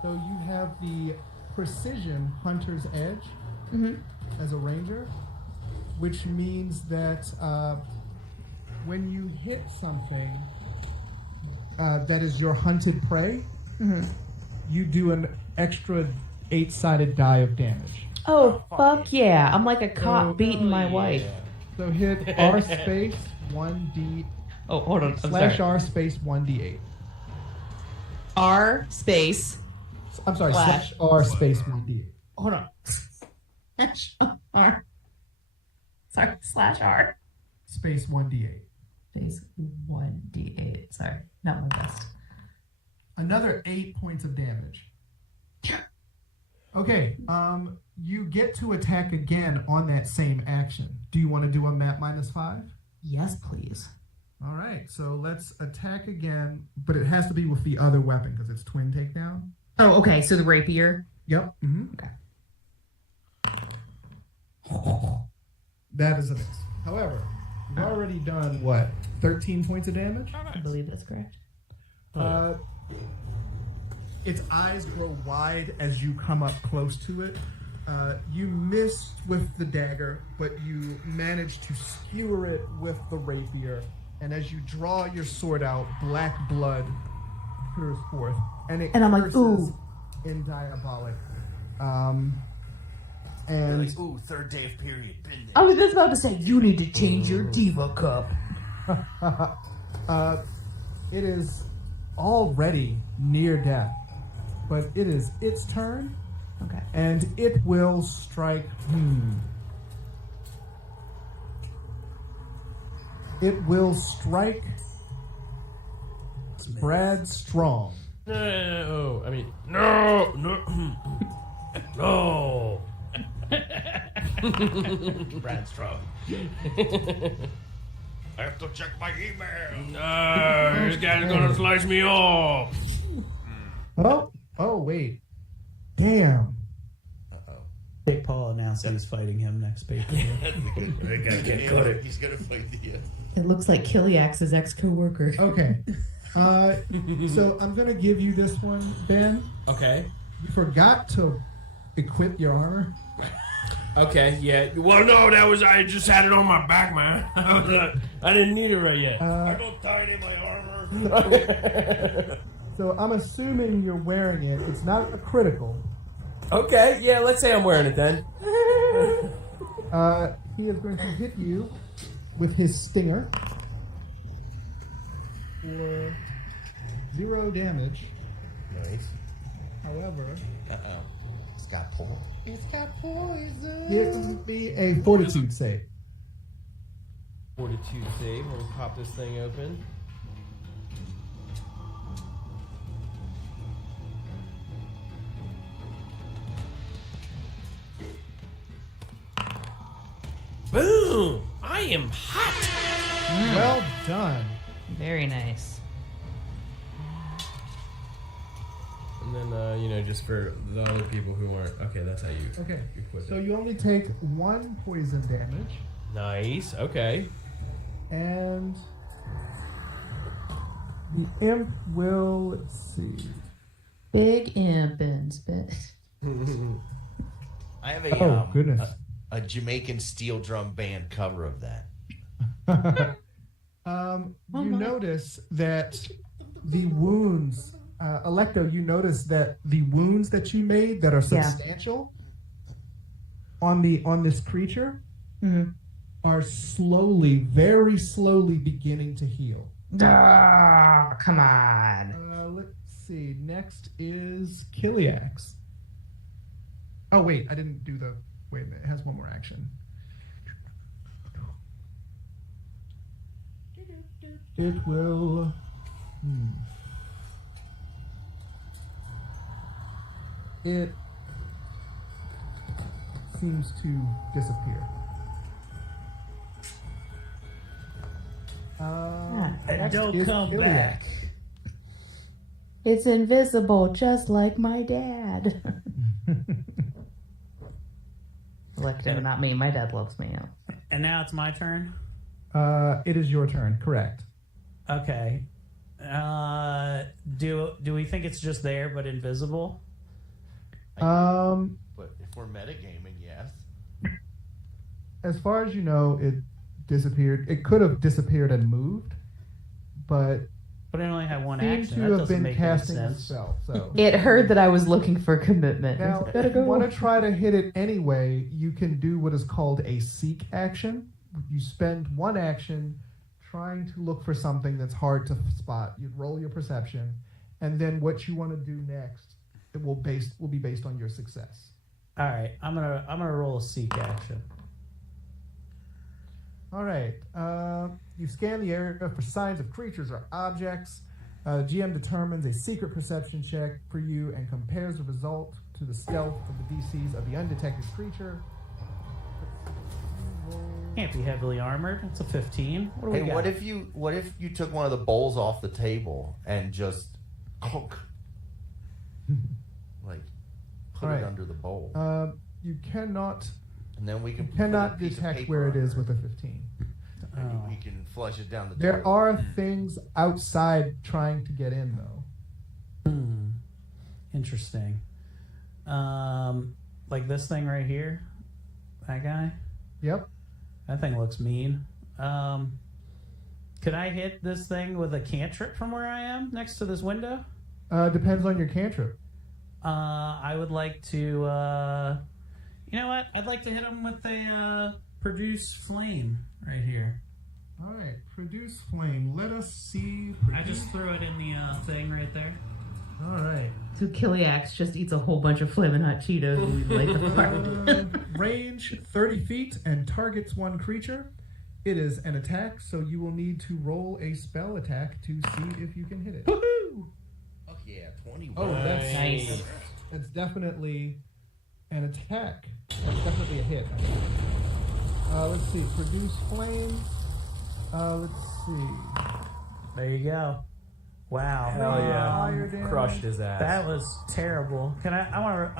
So you have the precision hunter's edge as a ranger, which means that when you hit something that is your hunted prey, you do an extra 8-sided die of damage. Oh, fuck yeah. I'm like a cop Oh, beating my yeah. wife. So hit R space 1D Oh, hold on. I'm slash sorry. R space 1D8. R space. I'm sorry, Slash. slash R space 1D8. Hold on. Slash R. Sorry, slash R. Space 1D8. Space 1d8. Sorry, not my best. Another 8 points of damage. Okay, you get to attack again on that same action. Do you want to do a map -5? Yes, please. All right, so let's attack again, but it has to be with the other weapon because it's twin takedown. Oh, okay. So the rapier. Yep. Okay. That is a miss. However, you've already done what? 13 points of damage? I believe that's correct. Its eyes grow wide as you come up close to it. You missed with the dagger, but you manage to skewer it with the rapier. And as you draw your sword out, black blood pours forth. And I'm like, ooh. In diabolic. You're like, ooh, third day of period. Been there. I was just about to say, you need to change your diva cup. It is already near death, but it is its turn, Okay. and it will strike. It will strike Brad Strong. No, I mean, no, no. Brad Strong. I have to check my email. No, this guy's gonna slice me off. Oh, wait. Damn. Jake Paul announced he was fighting him next pay-per-view. He's gonna fight the. It looks like Kiliak's ex-coworker. Okay. So I'm going to give you this one, Ben. Okay. You forgot to equip your armor. Okay, yeah. Well, no, I just had it on my back, man. I didn't need it right yet. I don't tie it in my armor. So I'm assuming you're wearing it. It's not a critical. Okay, yeah, let's say I'm wearing it then. He is going to hit you with his stinger for 0 damage. Nice. However, It's got pull. It's got poison. it would be a fortitude save. Fortitude save. We'll pop this thing open. Boom! I am hot! Well done. Very nice. And then, just for the other people who weren't. Okay, that's how you. Okay. equip So it. you only take 1 poison damage, Nice, okay. and the imp will, let's see. Big imp and spit. I have a Oh, goodness. a Jamaican steel drum band cover of that. You notice that the wounds, Electo, you notice that the wounds that you made that are substantial on this creature are slowly, very slowly beginning to heal. Come on. Let's see. Next is Kiliak's. Oh, wait. I didn't do the... Wait a minute. It has one more action. It will... It seems to disappear. Next Don't is come Kiliak. back. It's invisible, just like my dad. Electo, not me. My dad loves me. And now it's my turn? It is your turn, correct. Okay. Do we think it's just there but invisible? But if we're metagaming, yes. As far as you know, it disappeared. It could have disappeared and moved, but But it only had one seems action. to That have doesn't been make casting any a sense. spell. So It heard that I was looking for commitment. now, if you want to try to hit it anyway, you can do what is called a seek action. you spend one action trying to look for something that's hard to spot. You'd roll your perception, and then what you want to do next will be based on your success. All right, I'm gonna roll a seek action. All right. You scan the area for signs of creatures or objects. GM determines a secret perception check for you and compares the result to the stealth of the DCs of the undetected creature. Can't be heavily armored. It's a 15. What do we Hey, got? what if you took one of the bowls off the table and just like put All right. it under the bowl, You cannot and then we can cannot put a piece of detect paper where it under is with a 15. and we can flush it down the There toilet. are things outside trying to get in, though. Interesting. Like this thing right here. That guy. Yep. That thing looks mean. Could I hit this thing with a cantrip from where I am next to this window? Depends on your cantrip. I would like to. You know what? I'd like to hit him with a produce flame right here. All right. Produce flame. Let us see. I just threw it in the thing right there. All right. So Kiliax just eats a whole bunch of Flamin' Hot Cheetos and we light the fire. Range 30 feet and targets one creature. It is an attack, so you will need to roll a spell attack to see if you can hit it. Woohoo! Fuck yeah, 21. Oh, that's Nice. That's definitely an attack. That's definitely a hit. Let's see. Produce flame. Let's see. There you go. Wow. Hell yeah. Fire damage. Crushed his ass. That was terrible. Can I want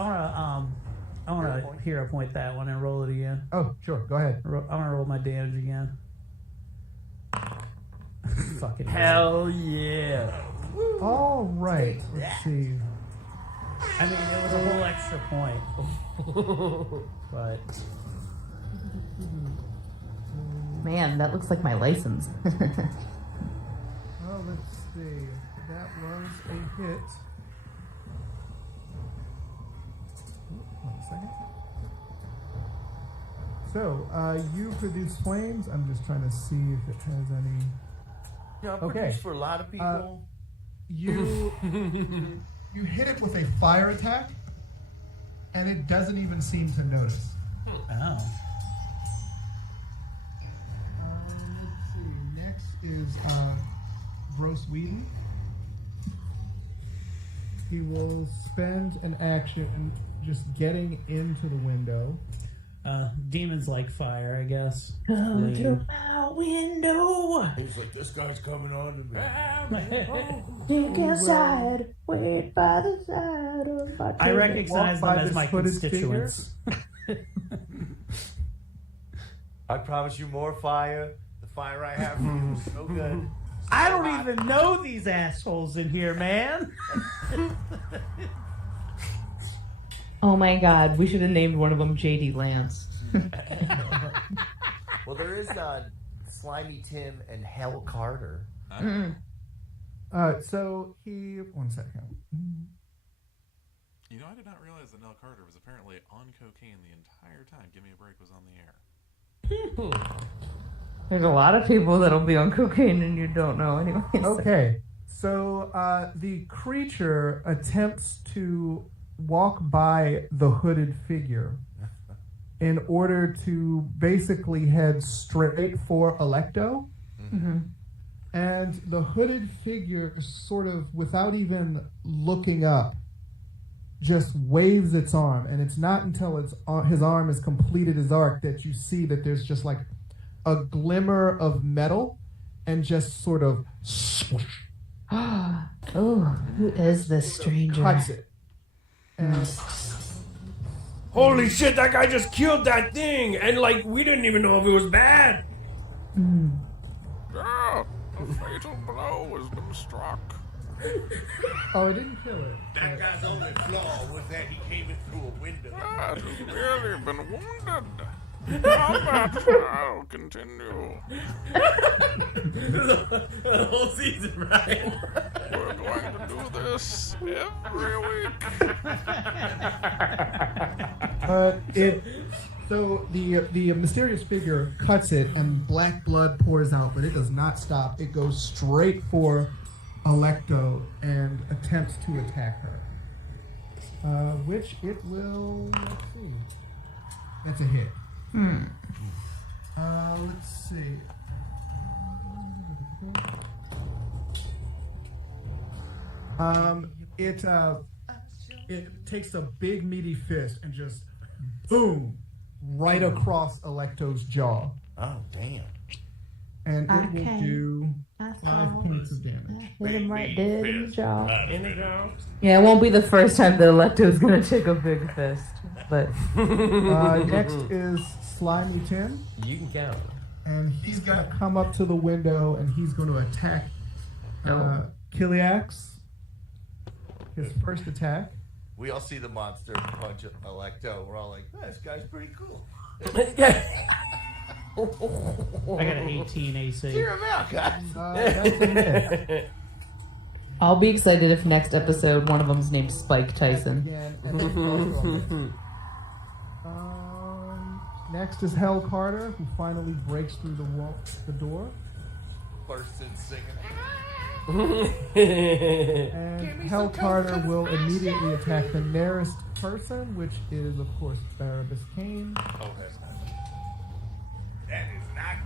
to hero point that one and roll it again. Oh, sure. Go ahead. I'm gonna roll my damage again. Fucking Hell yeah. All right. Let's see. I mean, it was a whole extra point. But Man, that looks like my license. Well, let's see. That was a hit. One second. So, you produce flames. I'm just trying to see if it has any. You know, I Okay. produce for a lot of people. You you hit it with a fire attack, and it doesn't even seem to notice. oh, Let's see. Next is Gross Whedon. He will spend an action just getting into the window. demons like fire, I guess. Come to Lame. my window. He's like, this guy's coming on to me. Think inside. Wait by the side of my I table. recognize Walk by them as this my hooded constituents. I promise you more fire. The fire I have for you is so good. I don't even know these assholes in here, man. Oh my god, we should have named one of them JD Lance. Well, there is Slimy Tim and Hell Carter. So he. One second. You know, I did not realize that Nell Carter was apparently on cocaine the entire time Give Me a Break was on the air. There's a lot of people that'll be on cocaine and you don't know anyway. Okay. So the creature attempts to walk by the hooded figure in order to basically head straight for Electo. Mm-hmm. And the hooded figure, sort of without even looking up, just waves its arm. And it's not until his arm has completed his arc that you see that there's just like a glimmer of metal and just sort of swoosh. Oh, who is this stranger? Cuts it. And Holy shit, that guy just killed that thing! And, like, we didn't even know if it was bad! Ah, a fatal blow has been struck. oh, it didn't kill it. That guy's only flaw was that he came in through a window. Ah, it has really been wounded. Combat shall continue. The whole season, right? We're going to do this every week. It So the mysterious figure cuts it, and black blood pours out, but it does not stop. It goes straight for Electo and attempts to attack her. Which it will. Let's see. That's a hit. Let's see. It takes a big meaty fist and just boom right across Electo's jaw, Oh, damn. and it will Okay. do That's 5 all. points of damage. Hit him right dead in the jaw. In the jaw. Yeah, it won't be the first time that Electo's gonna take a big fist, but Next is Slimy Tim, You can count. and he's gonna come up to the window and he's going to attack Kiliax. His first attack. We all see the monster punch Electo. We're all like, this guy's pretty cool. I got an 18 AC. Hear him out, guys. That's a miss. I'll be excited if next episode one of them's named Spike Tyson. Again, and then also a miss. Next is Hell Carter, who finally breaks through the door. Bursts in singing. And Hell Carter will immediately attack the nearest person, which is, of course, Barabbas Kane. Oh, that's not that is not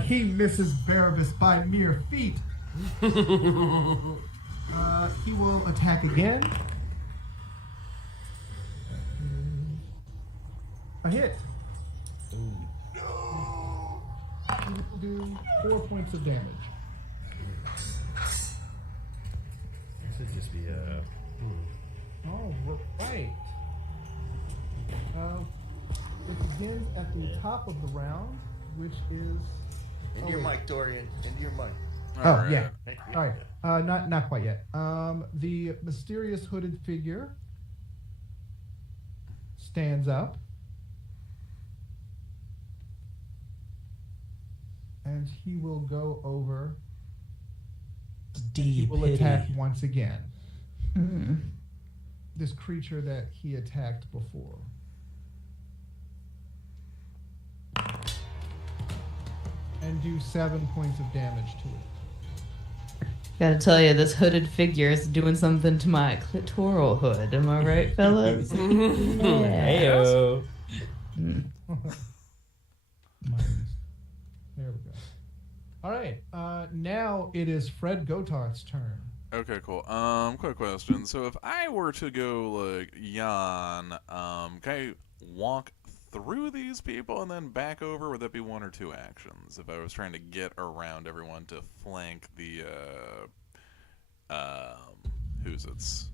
you. He misses Barabbas by mere feet. He will attack again. A hit. He will do 4 points of damage. This would just be a. All right. It begins at the top of the round, which is. Into your mic, Dorian. Into your mic. Oh, Alright. yeah. All right. Not quite yet. The mysterious hooded figure stands up. And he will go over. He will attack once again. This creature that he attacked before. And do 7 points of damage to it. Gotta tell you, this hooded figure is doing something to my clitoral hood. Am I right, fellas? Yeah. Heyo. There we go. All right. Now it is Fred Gotarth's turn. Okay, cool. Quick question. So if I were to go like Jan, can I walk through these people and then back over? Would that be 1 or 2 actions? If I was trying to get around everyone to flank the who's it's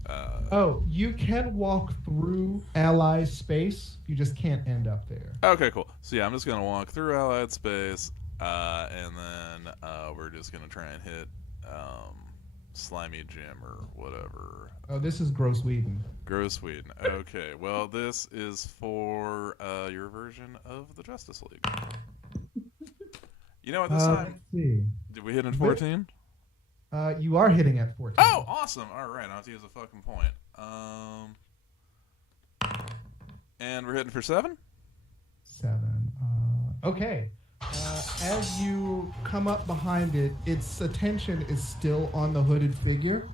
You can walk through allies' space. You just can't end up there. Okay, cool. So yeah, I'm just gonna walk through allied space, and then we're just gonna try and hit Slimy Jim or whatever. Oh, this is Gross Whedon. Gross Sweden. Okay, well, this is for your version of the Justice League. You know what, this time, Let's see. did we hit in 14? You are hitting at 14. Oh, awesome! Alright, I'll have to use a fucking point. And we're hitting for 7? 7. Okay. As you come up behind it, its attention is still on the hooded figure.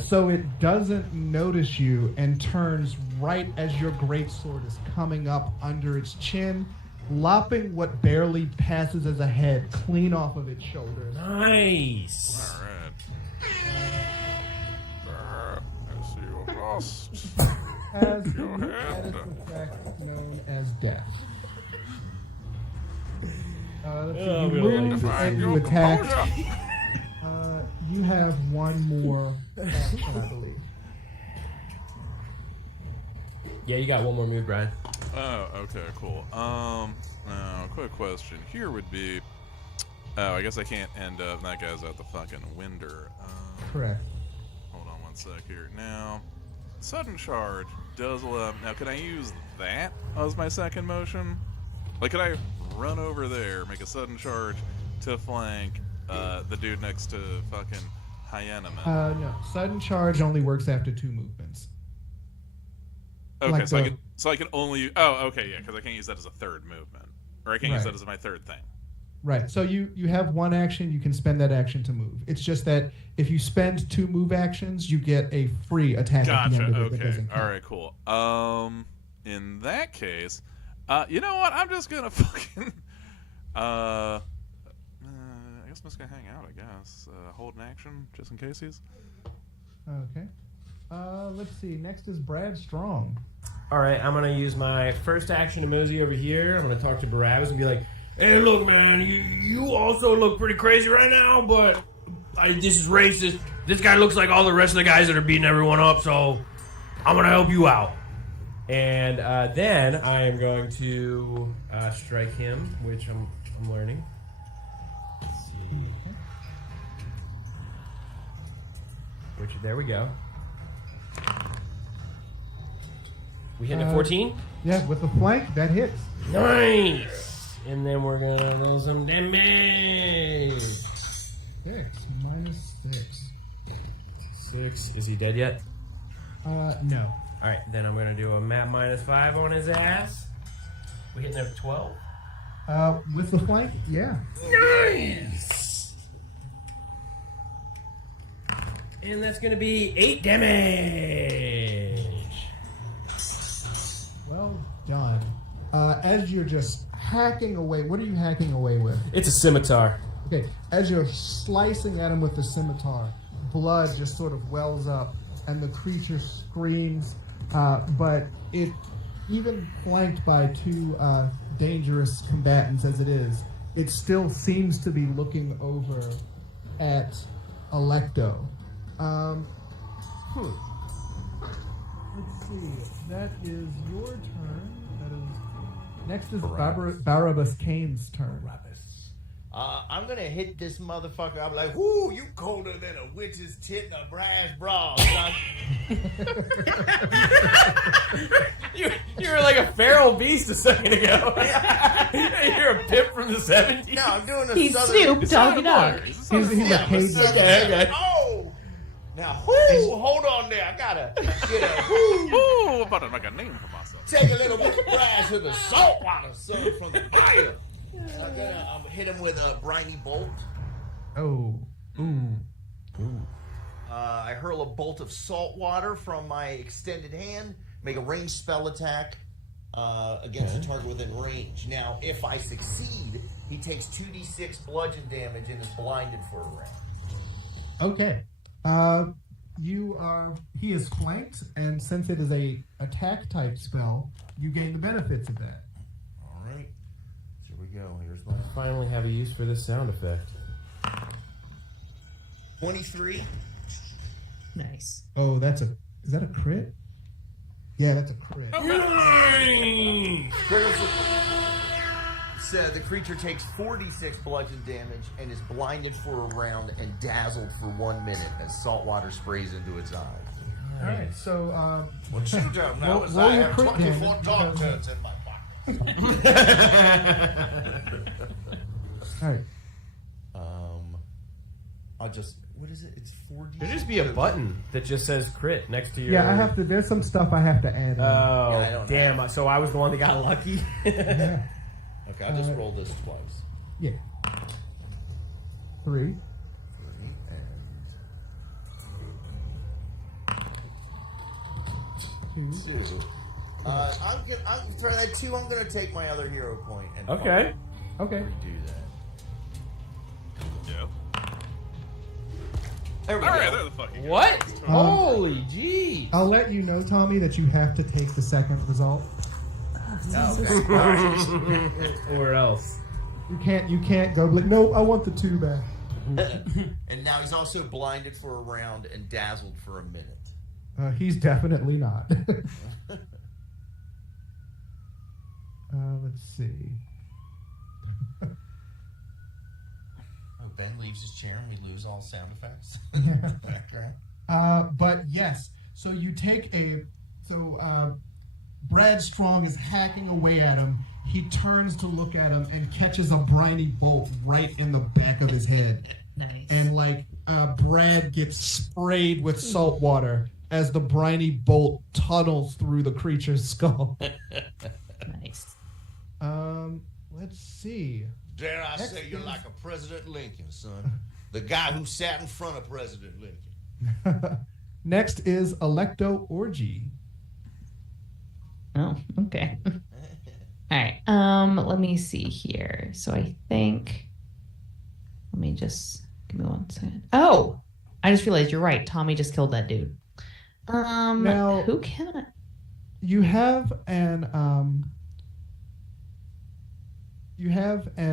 So it doesn't notice you and turns right as your greatsword is coming up under its chin, lopping what barely passes as a head clean off of its shoulder. Nice. Alright. I see you lost. Has Go an ahead. effect known as death. Oh, You really? move and you attack. You have one more action, I believe. Yeah, you got one more move, Brian. Oh, okay, cool. Now, quick question here would be, oh, I guess I can't end up, that guy's out the fucking window. Correct. Hold on one sec here. Now, sudden charge does allow, now can I use that as my second motion? Like, could I run over there, make a sudden charge to flank the dude next to fucking Hyena Man? No. Sudden charge only works after 2 movements. Okay, like so I can only. Oh, okay, yeah, because I can't use that as a third movement, or I can't use Right. that as my third thing. Right. So you have one action, you can spend that action to move. It's just that if you spend 2 move actions, you get a free attack at the Gotcha. end of it that Okay. doesn't count. All right. Cool. In that case, you know what? I'm just gonna fucking. I guess I'm just gonna hang out. I guess hold an action just in case he's. Okay. Let's see. Next is Brad Strong. All right, I'm gonna use my first action to mosey over here. I'm gonna talk to Barabbas and be like, "Hey, look, man, you also look pretty crazy right now, but this is racist. This guy looks like all the rest of the guys that are beating everyone up, so I'm gonna help you out." And then I am going to strike him, which I'm learning. Let's see. Which there we go. We hitting at 14? Yeah, with the flank, that hits. Nice! And then we're gonna roll some damage. 6 minus 6. 6. Is he dead yet? No. Alright, then I'm gonna do a map minus 5 on his ass. We hitting there for 12? With the flank, yeah. Nice! And that's gonna be 8 damage. Well done. As you're just hacking away, what are you hacking away with? It's a scimitar. Okay, as you're slicing at him with the scimitar, blood just sort of wells up, and the creature screams. But it, even flanked by 2 dangerous combatants as it is, it still seems to be looking over at Electo. Let's see. That is your turn. That is next is Barabbas Kane's turn. I'm gonna hit this motherfucker. I'm like, whoo, you colder than a witch's tit in a brass bra, son. You were like a feral beast a second ago. You're a pimp from the 70s. No, I'm doing a He's southern. Snoop Doggy Dog. He's a Yeah, cage. Okay. Oh, now, whoo, hold on there. I gotta get a whoo. Ooh, about to make a name for myself. Take a little bit of brass with the salt water, son, from the fire. I'm gonna hit him with a briny bolt. Oh. Ooh. I hurl a bolt of salt water from my extended hand, make a ranged spell attack against a target within range. Now, if I succeed, he takes 2d6 bludgeon damage and is blinded for a round. Okay. He is flanked, and since it is a attack type spell, you gain the benefits of that. All right. Here we go. Here's my Finally have a use for this sound effect. 23. Nice. Oh, is that a crit? Yeah, that's a crit. So the creature takes 4d6 bludgeon damage and is blinded for a round and dazzled for 1 minute as salt water sprays into its eyes. All right, so What you don't know is roll I your have crit 24 damage. dog turds in my pocket. all right. I'll just, what is it? It's 4d. There just be a button that just says crit next to your. Yeah, I have to. There's some stuff I have to add. In. Oh, Yeah, I don't damn. So I was the one that got lucky. Yeah. Okay, I'll just roll this twice. Yeah. 3. 3 and 2. I'm trying that 2. I'm gonna take my other hero point and Okay. Okay. do that. Yeah. There we All go. right, there the fucking. What? Holy gee. I'll let you know, Tommy, that you have to take the second result. Or else. You can't go like, no, I want the 2 back. And now he's also blinded for a round and dazzled for a minute. He's definitely not. Let's see. Oh, Ben leaves his chair and we lose all sound effects. Background. But yes, so you take Brad Strong is hacking away at him. He turns to look at him and catches a briny bolt right in the back of his head. Nice. And Brad gets sprayed with salt water as the briny bolt tunnels through the creature's skull. Nice. Let's see. Dare I Next say you're is- like a President Lincoln, son. The guy who sat in front of President Lincoln. Next is Electo Orgy. Oh, okay. All right. Let me see here. So I think. Let me just give me 1 second. Oh, I just realized you're right. Tommy just killed that dude. Now- who can I? You have an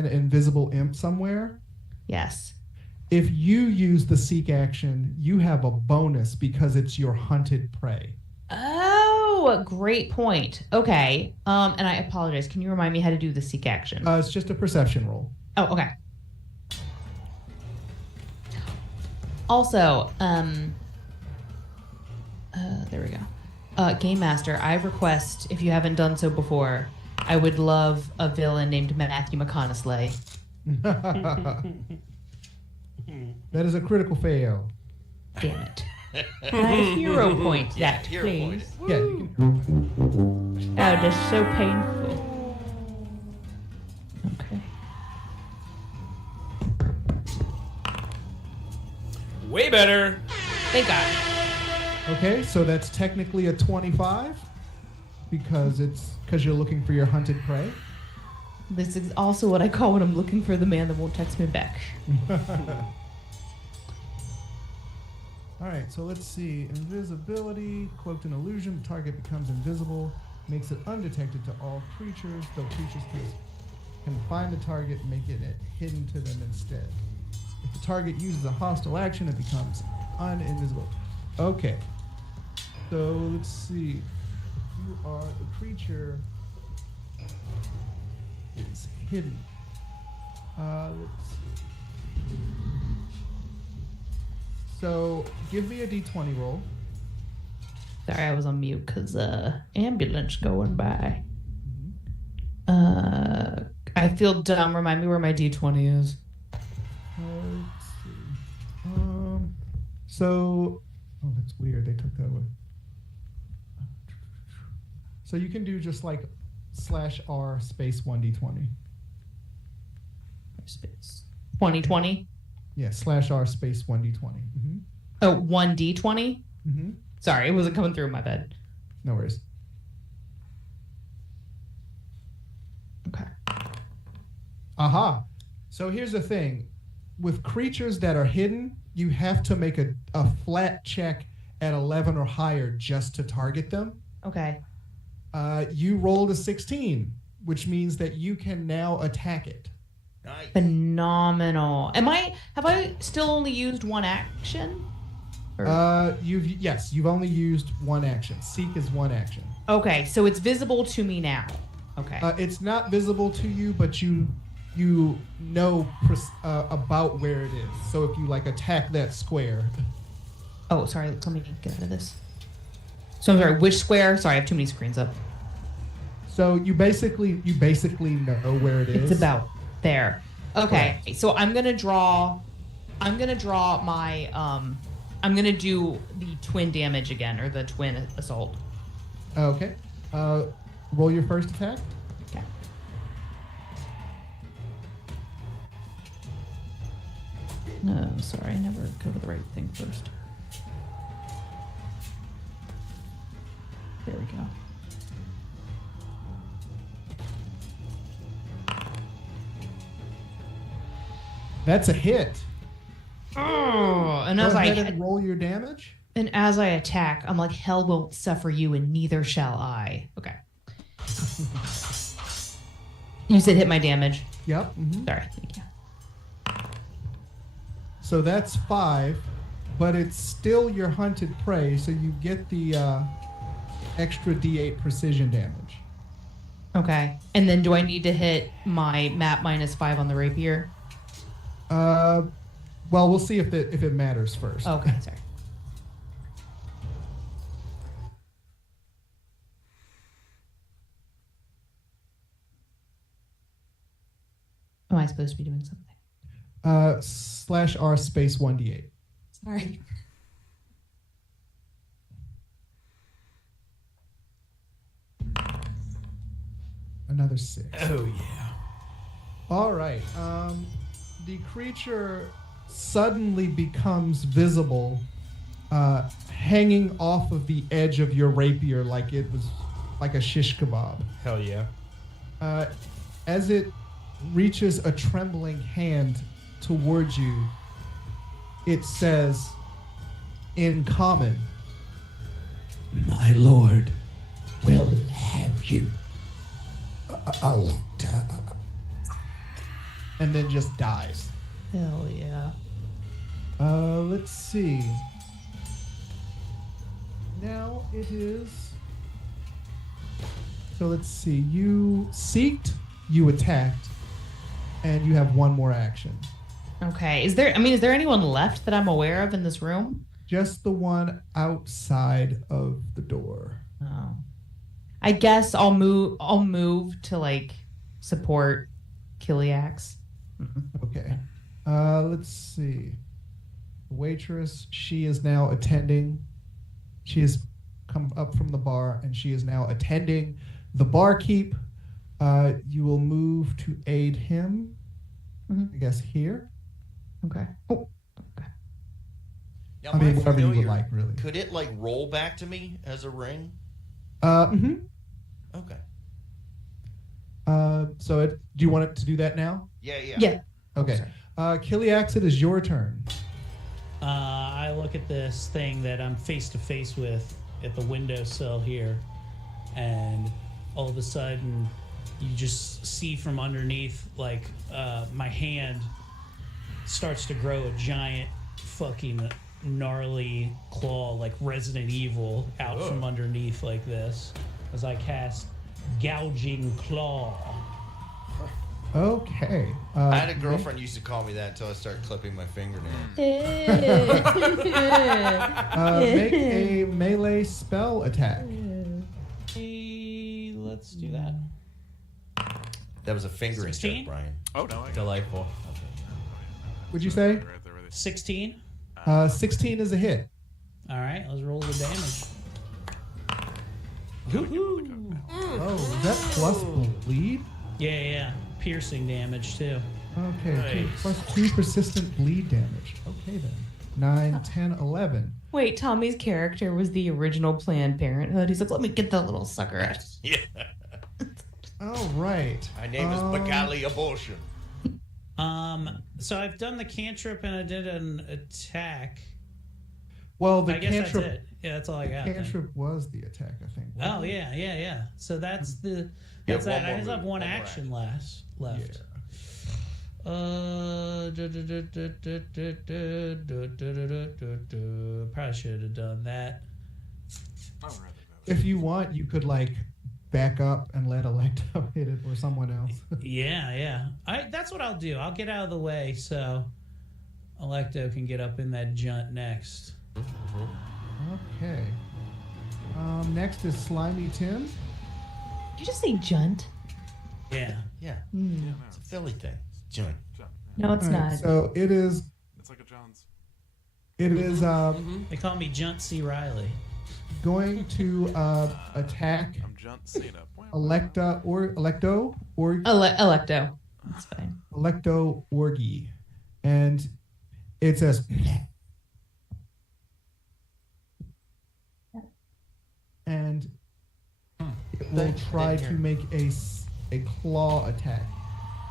invisible imp somewhere. Yes. If you use the seek action, you have a bonus because it's your hunted prey. Oh, great point. Okay. And I apologize. Can you remind me how to do the seek action? It's just a perception roll. Oh, okay. Also, there we go. Game Master, I request, if you haven't done so before, I would love a villain named Matthew McConaughey. That is a critical fail. Damn it. Can I hero point Yeah, that, hero please? point Yeah, you can. Oh, that's so painful. Okay. Way better. Thank God. Okay, so that's technically a 25 because you're looking for your hunted prey. This is also what I call when I'm looking for the man that won't text me back. All right, so let's see. Invisibility, cloaked in illusion, the target becomes invisible, makes it undetected to all creatures, though creatures can find the target and make it hidden to them instead. If the target uses a hostile action, it becomes uninvisible. Okay, so let's see. You are the creature is hidden. Let's see. So give me a d20 roll. Sorry, I was on mute because ambulance going by. I feel dumb. Remind me where my d20 is. Let's see. So, oh, that's weird. They took that away. So you can do just like /r space 1d20. Space. 2020. Yeah, /r space 1d20. Mm-hmm. Oh, 1d20. Mm-hmm. Sorry, it wasn't coming through my bed. No worries. Okay. Aha. So here's the thing. With creatures that are hidden, you have to make a flat check at 11 or higher just to target them. Okay. You rolled a 16, which means that you can now attack it. Nice. Phenomenal. Have I still only used one action? Or- You've only used one action. Seek is one action. Okay, so it's visible to me now. Okay. It's not visible to you, but you know about where it is. So if you like attack that square, Oh, sorry. Let me get out of this. So I'm sorry. Which square? Sorry, I have too many screens up. so you basically know where it is. It's about there. Okay. So I'm gonna draw my I'm gonna do the twin damage again, or the twin assault. Okay. Roll your first attack. Okay. No, sorry, I never go to the right thing first. There we go. That's a hit. Oh, and Go as ahead I and roll your damage. and as I attack, I'm like, hell won't suffer you, and neither shall I. Okay. You said hit my damage. Yep. Mm-hmm. Sorry, thank you. So that's 5, but it's still your hunted prey, so you get the extra D8 precision damage. Okay. And then do I need to hit my map -5 on the rapier? Well, we'll see if it matters first. Okay, sorry. Am I supposed to be doing something? /r space 1d8. Sorry. Another 6. Oh yeah. All right. The creature suddenly becomes visible, hanging off of the edge of your rapier like it was like a shish kebab. Hell yeah. As it reaches a trembling hand towards you, it says, in common, My lord will have you. and then just dies. Hell yeah. Let's see. Now it is. So let's see. You seeked, you attacked, and you have one more action. Okay. Is there anyone left that I'm aware of in this room? Just the one outside of the door. Oh. I guess I'll move to like support Kiliax. Okay. Let's see. Waitress, she is now attending. She has come up from the bar and she is now attending the barkeep. You will move to aid him. Mhm. I guess here. Okay. Oh. Now, I mean, my whatever you would familiar, like, really. Could it like roll back to me as a ring? Mhm. Okay. So do you want it to do that now? Yeah. Yeah. Okay. Kiliax, it is your turn. I look at this thing that I'm face to face with at the windowsill here, and all of a sudden, you just see from underneath, like, my hand starts to grow a giant fucking gnarly claw, like Resident Evil, out from underneath like this, as I cast Gouging Claw. Okay. I had a girlfriend used to call me that until I started clipping my fingernail. Make a melee spell attack. Hey, let's do that. That was a fingering 16? joke, Brian. Oh no! I got Delightful. Would you say? right there with you. 16. 16 is a hit. All right, let's roll the damage. Oh, is that plus bleed? Yeah. Piercing damage, too. Okay, Nice. plus 2 persistent bleed damage. Okay then. 9, 10, 11. Wait, Tommy's character was the original Planned Parenthood. He's like, let me get that little sucker. Yeah. All right. My name is Bagali Abortion. So I've done the cantrip and I did an attack. Well, the I guess cantrip, that's it. Yeah, that's all I got. then. cantrip was the attack, I think. Oh yeah. So that's the Yeah, that's that. one I just more have move, one one more action left. Probably should have done that. Oh, right. If you want, you could like back up and let Electo hit it or someone else. Yeah. That's what I'll do. I'll get out of the way so Electo can get up in that junt next. Okay. Next is Slimy Tim. Did you just say junt? Yeah. Yeah. Hmm. It's a Philly thing. Join. John, No, it's All right, not. so it is. it's like a John's. It is They call me Junt C. Riley. going to attack I'm John Cena. Electo or Electo. That's fine. Electo Orgy, and it says. And it will try to make a claw attack.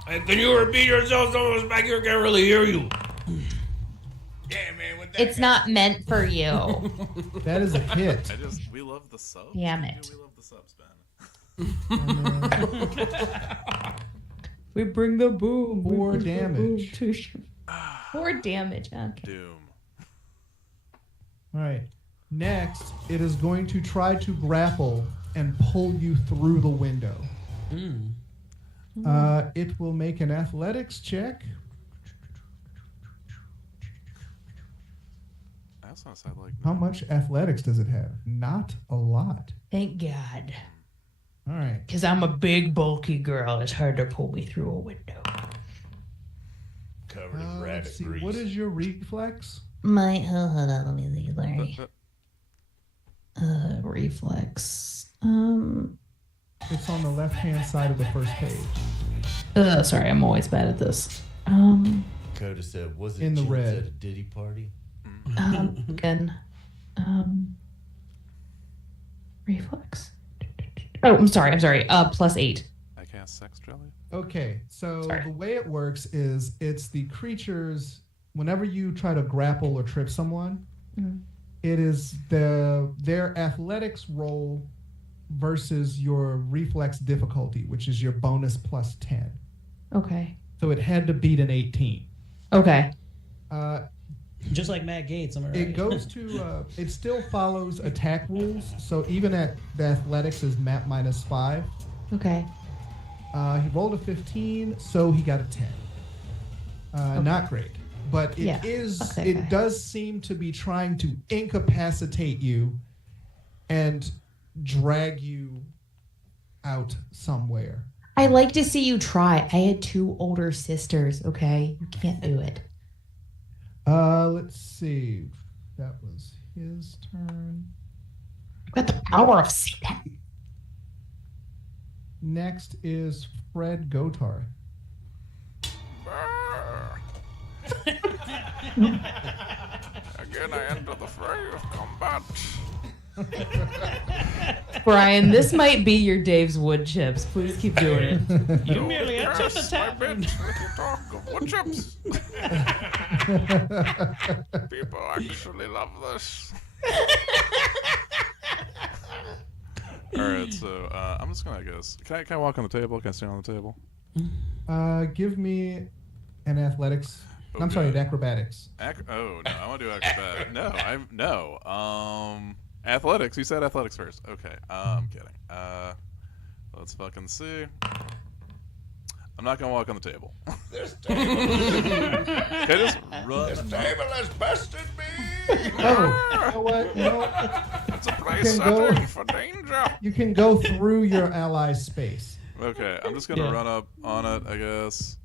Can you repeat yourself? Someone's back here can't really hear you. Yeah, man. With that It's not meant for you. That is a hit. We love the subs. Damn We it. do, we love the subs, Ben. We bring the boom. We 4 bring the boom damage. to you. 4 damage. Okay. Doom. All right. Next, it is going to try to grapple and pull you through the window. It will make an athletics check. I also want to say like. How much athletics does it have? Not a lot. Thank God. All right. Because I'm a big, bulky girl. It's hard to pull me through a window. covered in Let's rabbit see. grease. What is your reflex? Hold on, let me think, Larry. Reflex. It's on the left-hand side of the first page. Sorry, I'm always bad at this. Coda said, was it In the June's red. at a Diddy party? Again. Reflex. Oh, I'm sorry. +8. I cast Sex Jelly. Okay, so Sorry. the way it works is it's the creatures. Whenever you try to grapple or trip someone, it is their athletics roll versus your reflex difficulty, which is your bonus +10. Okay. So it had to beat an 18. Okay. Just like Matt Gates, am I right? It goes to it still follows attack rules. So even at the athletics is map -5. Okay. He rolled a 15, so he got a 10. Not great, but Yeah. It does seem to be trying to incapacitate you and drag you out somewhere. I like to see you try. I had 2 older sisters, okay? You can't do it. Let's see. That was his turn. You've got the power of Satan. Next is Fred Gotar. Again, I enter the fray of combat. Brian, this might be your Dave's Wood Chips. Please keep doing it. You merely enter the Yes, my tavern. bitch, with your talk of wood chips. People actually love this. Alright, so I'm just gonna guess. Can I walk on the table? Can I stand on the table? Give me an athletics. I'm sorry, an acrobatics. Oh no, I want to do acrobatic. No. Athletics. You said athletics first. Okay, I'm kidding. Let's fucking see. I'm not gonna walk on the table. This table, Can I just run? this table has bested me. Oh, you know what? No, It's a place can go. setting for danger. you can go through your ally's space. Okay, I'm just gonna Yeah. run up on it, I guess.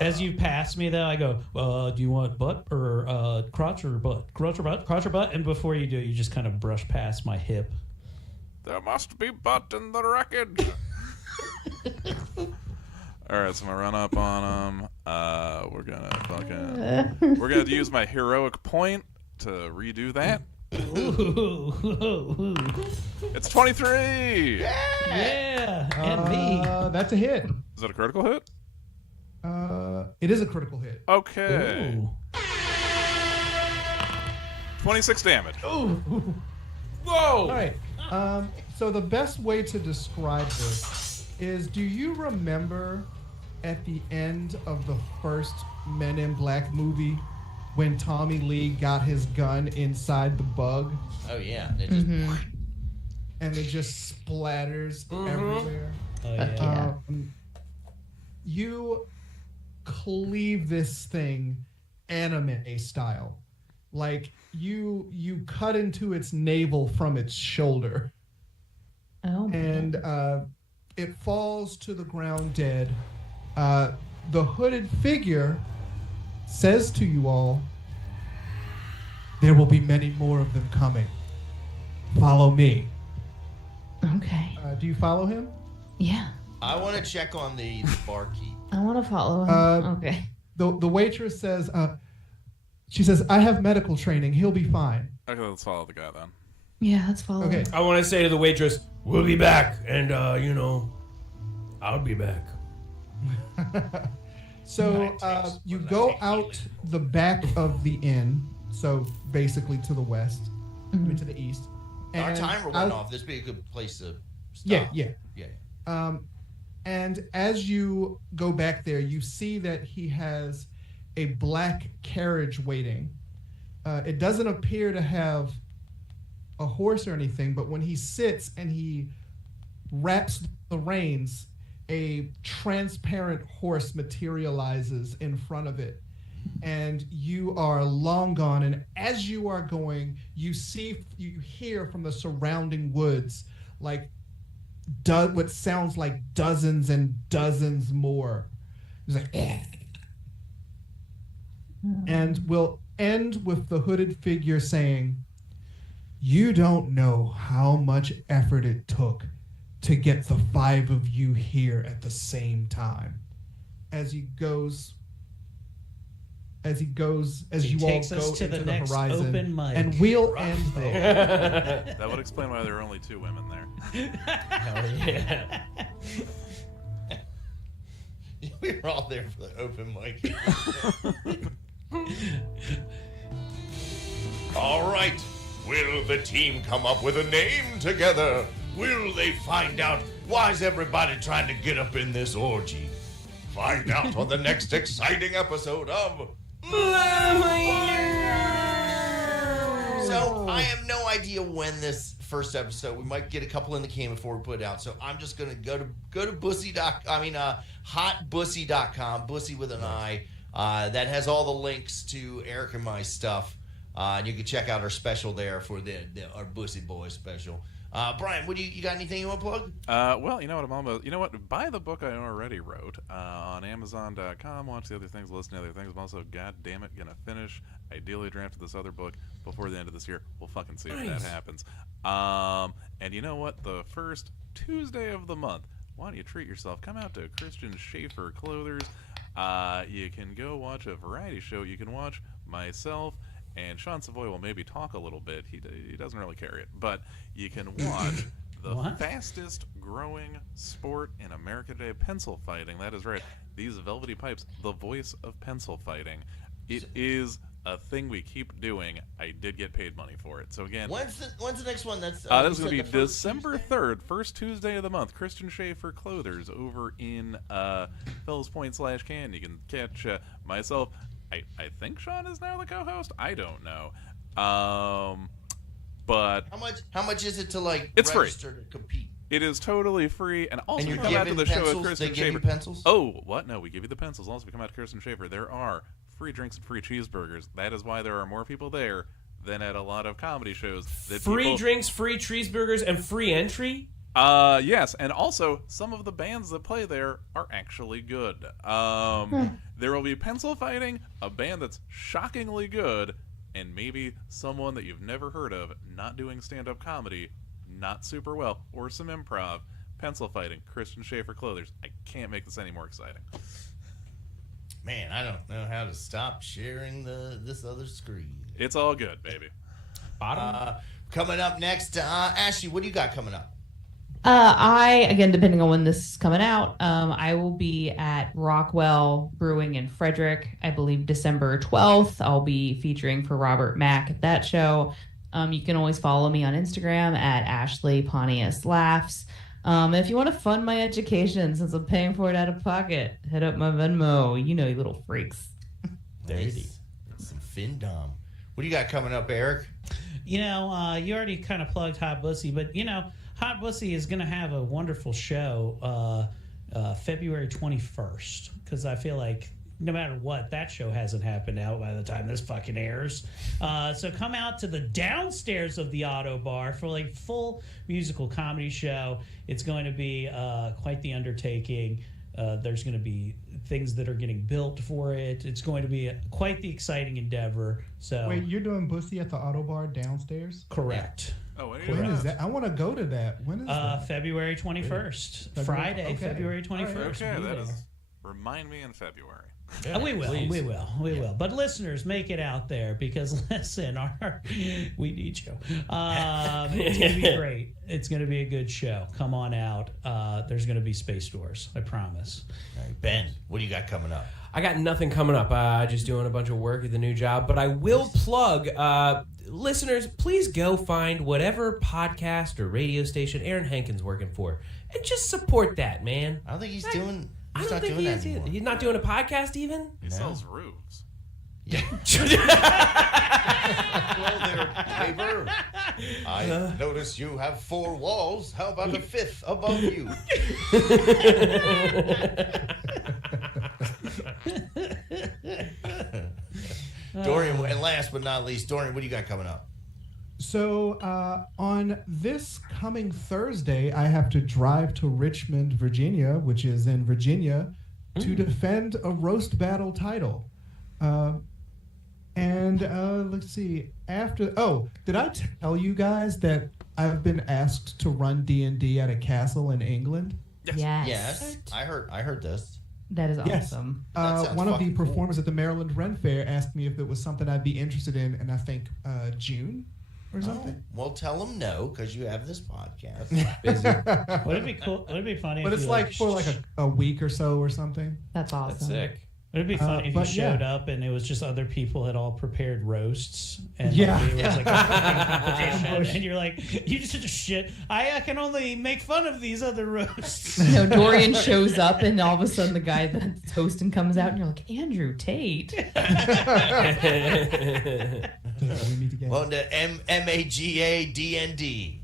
As you pass me, though, I go, do you want butt or crotch or butt? Crotch or butt? Crotch or butt? And before you do it, you just kind of brush past my hip. There must be butt in the wreckage. Alright, so I'm gonna run up on him. We're gonna have to use my heroic point to redo that. Ooh. It's 23! Yeah, and me. That's a hit. Is that a critical hit? It is a critical hit. Okay. Ooh. 26 damage. All Whoa! right. So the best way to describe this is: do you remember at the end of the first Men in Black movie when Tommy Lee got his gun inside the bug Oh yeah, it just and it just splatters everywhere? Oh, yeah. Yeah. You cleave this thing anime style. Like you cut into its navel from its shoulder. Oh, man. And it falls to the ground dead. The hooded figure says to you all, "There will be many more of them coming. Follow me." Okay. Do you follow him? Yeah. I want to check on the barkeep. I want to follow him. Okay. The waitress says, she says, "I have medical training. He'll be fine." Okay, let's follow the guy then. Yeah, let's follow Okay. him. I want to say to the waitress, "We'll be back," and I'll be back. So you go out the back of the inn, so basically to the west, I mean, to the east. Our And timer went out- off. This would be a good place to stop. Yeah. And as you go back there, you see that he has a black carriage waiting. It doesn't appear to have a horse or anything, but when he sits and he wraps the reins, a transparent horse materializes in front of it. And you are long gone. And as you are going, you hear from the surrounding woods, like what sounds like dozens and dozens more. It's like, and we'll end with the hooded figure saying, "You don't know how much effort it took to get the 5 of you here at the same time. As you all go takes us to into the the next horizon, open mic. and we'll end there. That would explain why there are only 2 women there. Hell yeah. We were all there for the open mic. All right. Will the team come up with a name together? Will they find out why's everybody trying to get up in this orgy? Find out on the next exciting episode of Laughfinder. So I have no idea when this first episode. We might get a couple in the can before we put it out. So I'm just gonna go to hotbussy.com, bussy with an I. That has all the links to Eric and my stuff. And you can check out our special there for our Bussy Boys special. Brian, what you got anything you want to plug? Well, you know what, buy the book I already wrote on Amazon.com. Watch the other things, listen to the other things. I'm also, god damn it, gonna finish, ideally drafted this other book before the end of this year. We'll fucking see if that happens. And you know what? The first Tuesday of the month, why don't you treat yourself? Come out to Christian Schaefer Clothers. You can go watch a variety show. You can watch myself. And Sean Savoy will maybe talk a little bit. He doesn't really carry it. But you can watch the fastest growing sport in America today, pencil fighting. That is right. These velvety pipes, the voice of pencil fighting. It is a thing we keep doing. I did get paid money for it. So again, when's the next one? That's going to be December 3rd, first Tuesday of the month. Christian Schaefer Clothers over in Fells Point / Can. You can catch myself. I think Sean is now the co-host. I don't know. But how much is it to it's register free to compete? It is totally free, and also and you're come out to the show at Christian they Schaefer. Give you pencils? Oh, what? No, we give you the pencils. Also, if you come out to Christian Schaefer, there are free drinks and free cheeseburgers. That is why there are more people there than at a lot of comedy shows. Free drinks, free cheeseburgers, and free entry? Yes, and also some of the bands that play there are actually good. There will be pencil fighting, a band that's shockingly good, and maybe someone that you've never heard of not doing stand-up comedy, not super well, or some improv. Pencil fighting, Christian Schaefer Clothers. I can't make this any more exciting. Man, I don't know how to stop sharing this other screen. It's all good, baby. Coming up next, Ashley, what do you got coming up? Again, depending on when this is coming out, I will be at Rockwell Brewing in Frederick, I believe December 12th. I'll be featuring for Robert Mack at that show. You can always follow me on Instagram at Ashley Pontius Laughs. If you want to fund my education, since I'm paying for it out of pocket, hit up my Venmo. You know, you little freaks. Dirty. Some Findom. What do you got coming up, Eric? You already kind of plugged Hot Bussy, but Hot Bussy is going to have a wonderful show February 21st, because I feel like no matter what, that show hasn't happened out by the time this fucking airs. So come out to the downstairs of the Auto Bar for like full musical comedy show. It's going to be quite the undertaking. There's going to be things that are getting built for it. It's going to be quite the exciting endeavor. So wait, you're doing Bussy at the Auto Bar downstairs? Correct. Oh, when is that? I want to go to that. When is that? February 21st. Friday, okay. February 21st. Okay, that is. Remind me in February. Yeah, we will. But listeners, make it out there, because listen, we need you. It's going to be great. It's going to be a good show. Come on out. There's going to be Space Doors. I promise. All right, Ben, what do you got coming up? I got nothing coming up. Just doing a bunch of work at the new job. But I will plug, listeners, please go find whatever podcast or radio station Aaron Hankins working for, and just support that, man. I don't think he's doing. I He's don't not think doing he that is. anymore. He's not doing a podcast even? He sells roofs. Yeah. Well, there, neighbor. I notice you have 4 walls. How about a 5th above you? Dorian, and last but not least, Dorian, what do you got coming up? So on this coming Thursday, I have to drive to Richmond, Virginia, which is in Virginia, to defend a roast battle title. And let's see. Did I tell you guys that I've been asked to run D&D at a castle in England? Yes. Yes, I heard this. That is Yes. awesome. That sounds One of the fucking cool. performers at the Maryland Ren Fair asked me if it was something I'd be interested in I think June or something. Well, tell them no because you have this podcast. Busy. Would it be cool? Would it be funny? But if it's you, like for like a week or so or something. That's awesome. That's sick. Would it be funny if you but yeah. showed up and it was just other people had all prepared roasts and Yeah. like, it was like a cooking competition and you're like, you just shit. I can only make fun of these other roasts. No, Dorian shows up and all of a sudden the guy that's hosting comes out and you're like, Andrew Tate. We meet again. Well, the MAGA DND.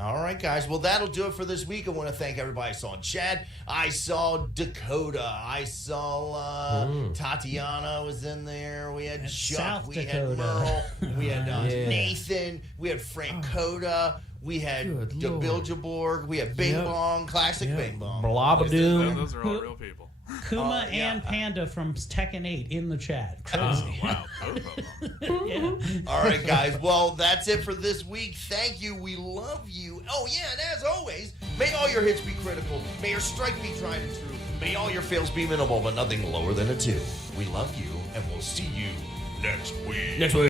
All right, guys. Well, that'll do it for this week. I want to thank everybody. I saw Chad. I saw Dakota. I saw Tatiana was in there. We had And Chuck. South We Dakota. had Merle. We had Yeah. Nathan. We had Frank Coda. We had Good Lord. Bilgeborg. We had Bing Yep. Bong. Classic Yep. Bing Bong. Blabadoom. Those are all real people. Kuma yeah. and Panda from Tekken 8 in the chat. Oh, Crazy. wow. Both of them. Yeah. All right, guys. Well, that's it for this week. Thank you. We love you. Oh, yeah, and as always, may all your hits be critical. May your strike be tried and true. May all your fails be minimal, but nothing lower than a 2. We love you, and we'll see you next week. Next week.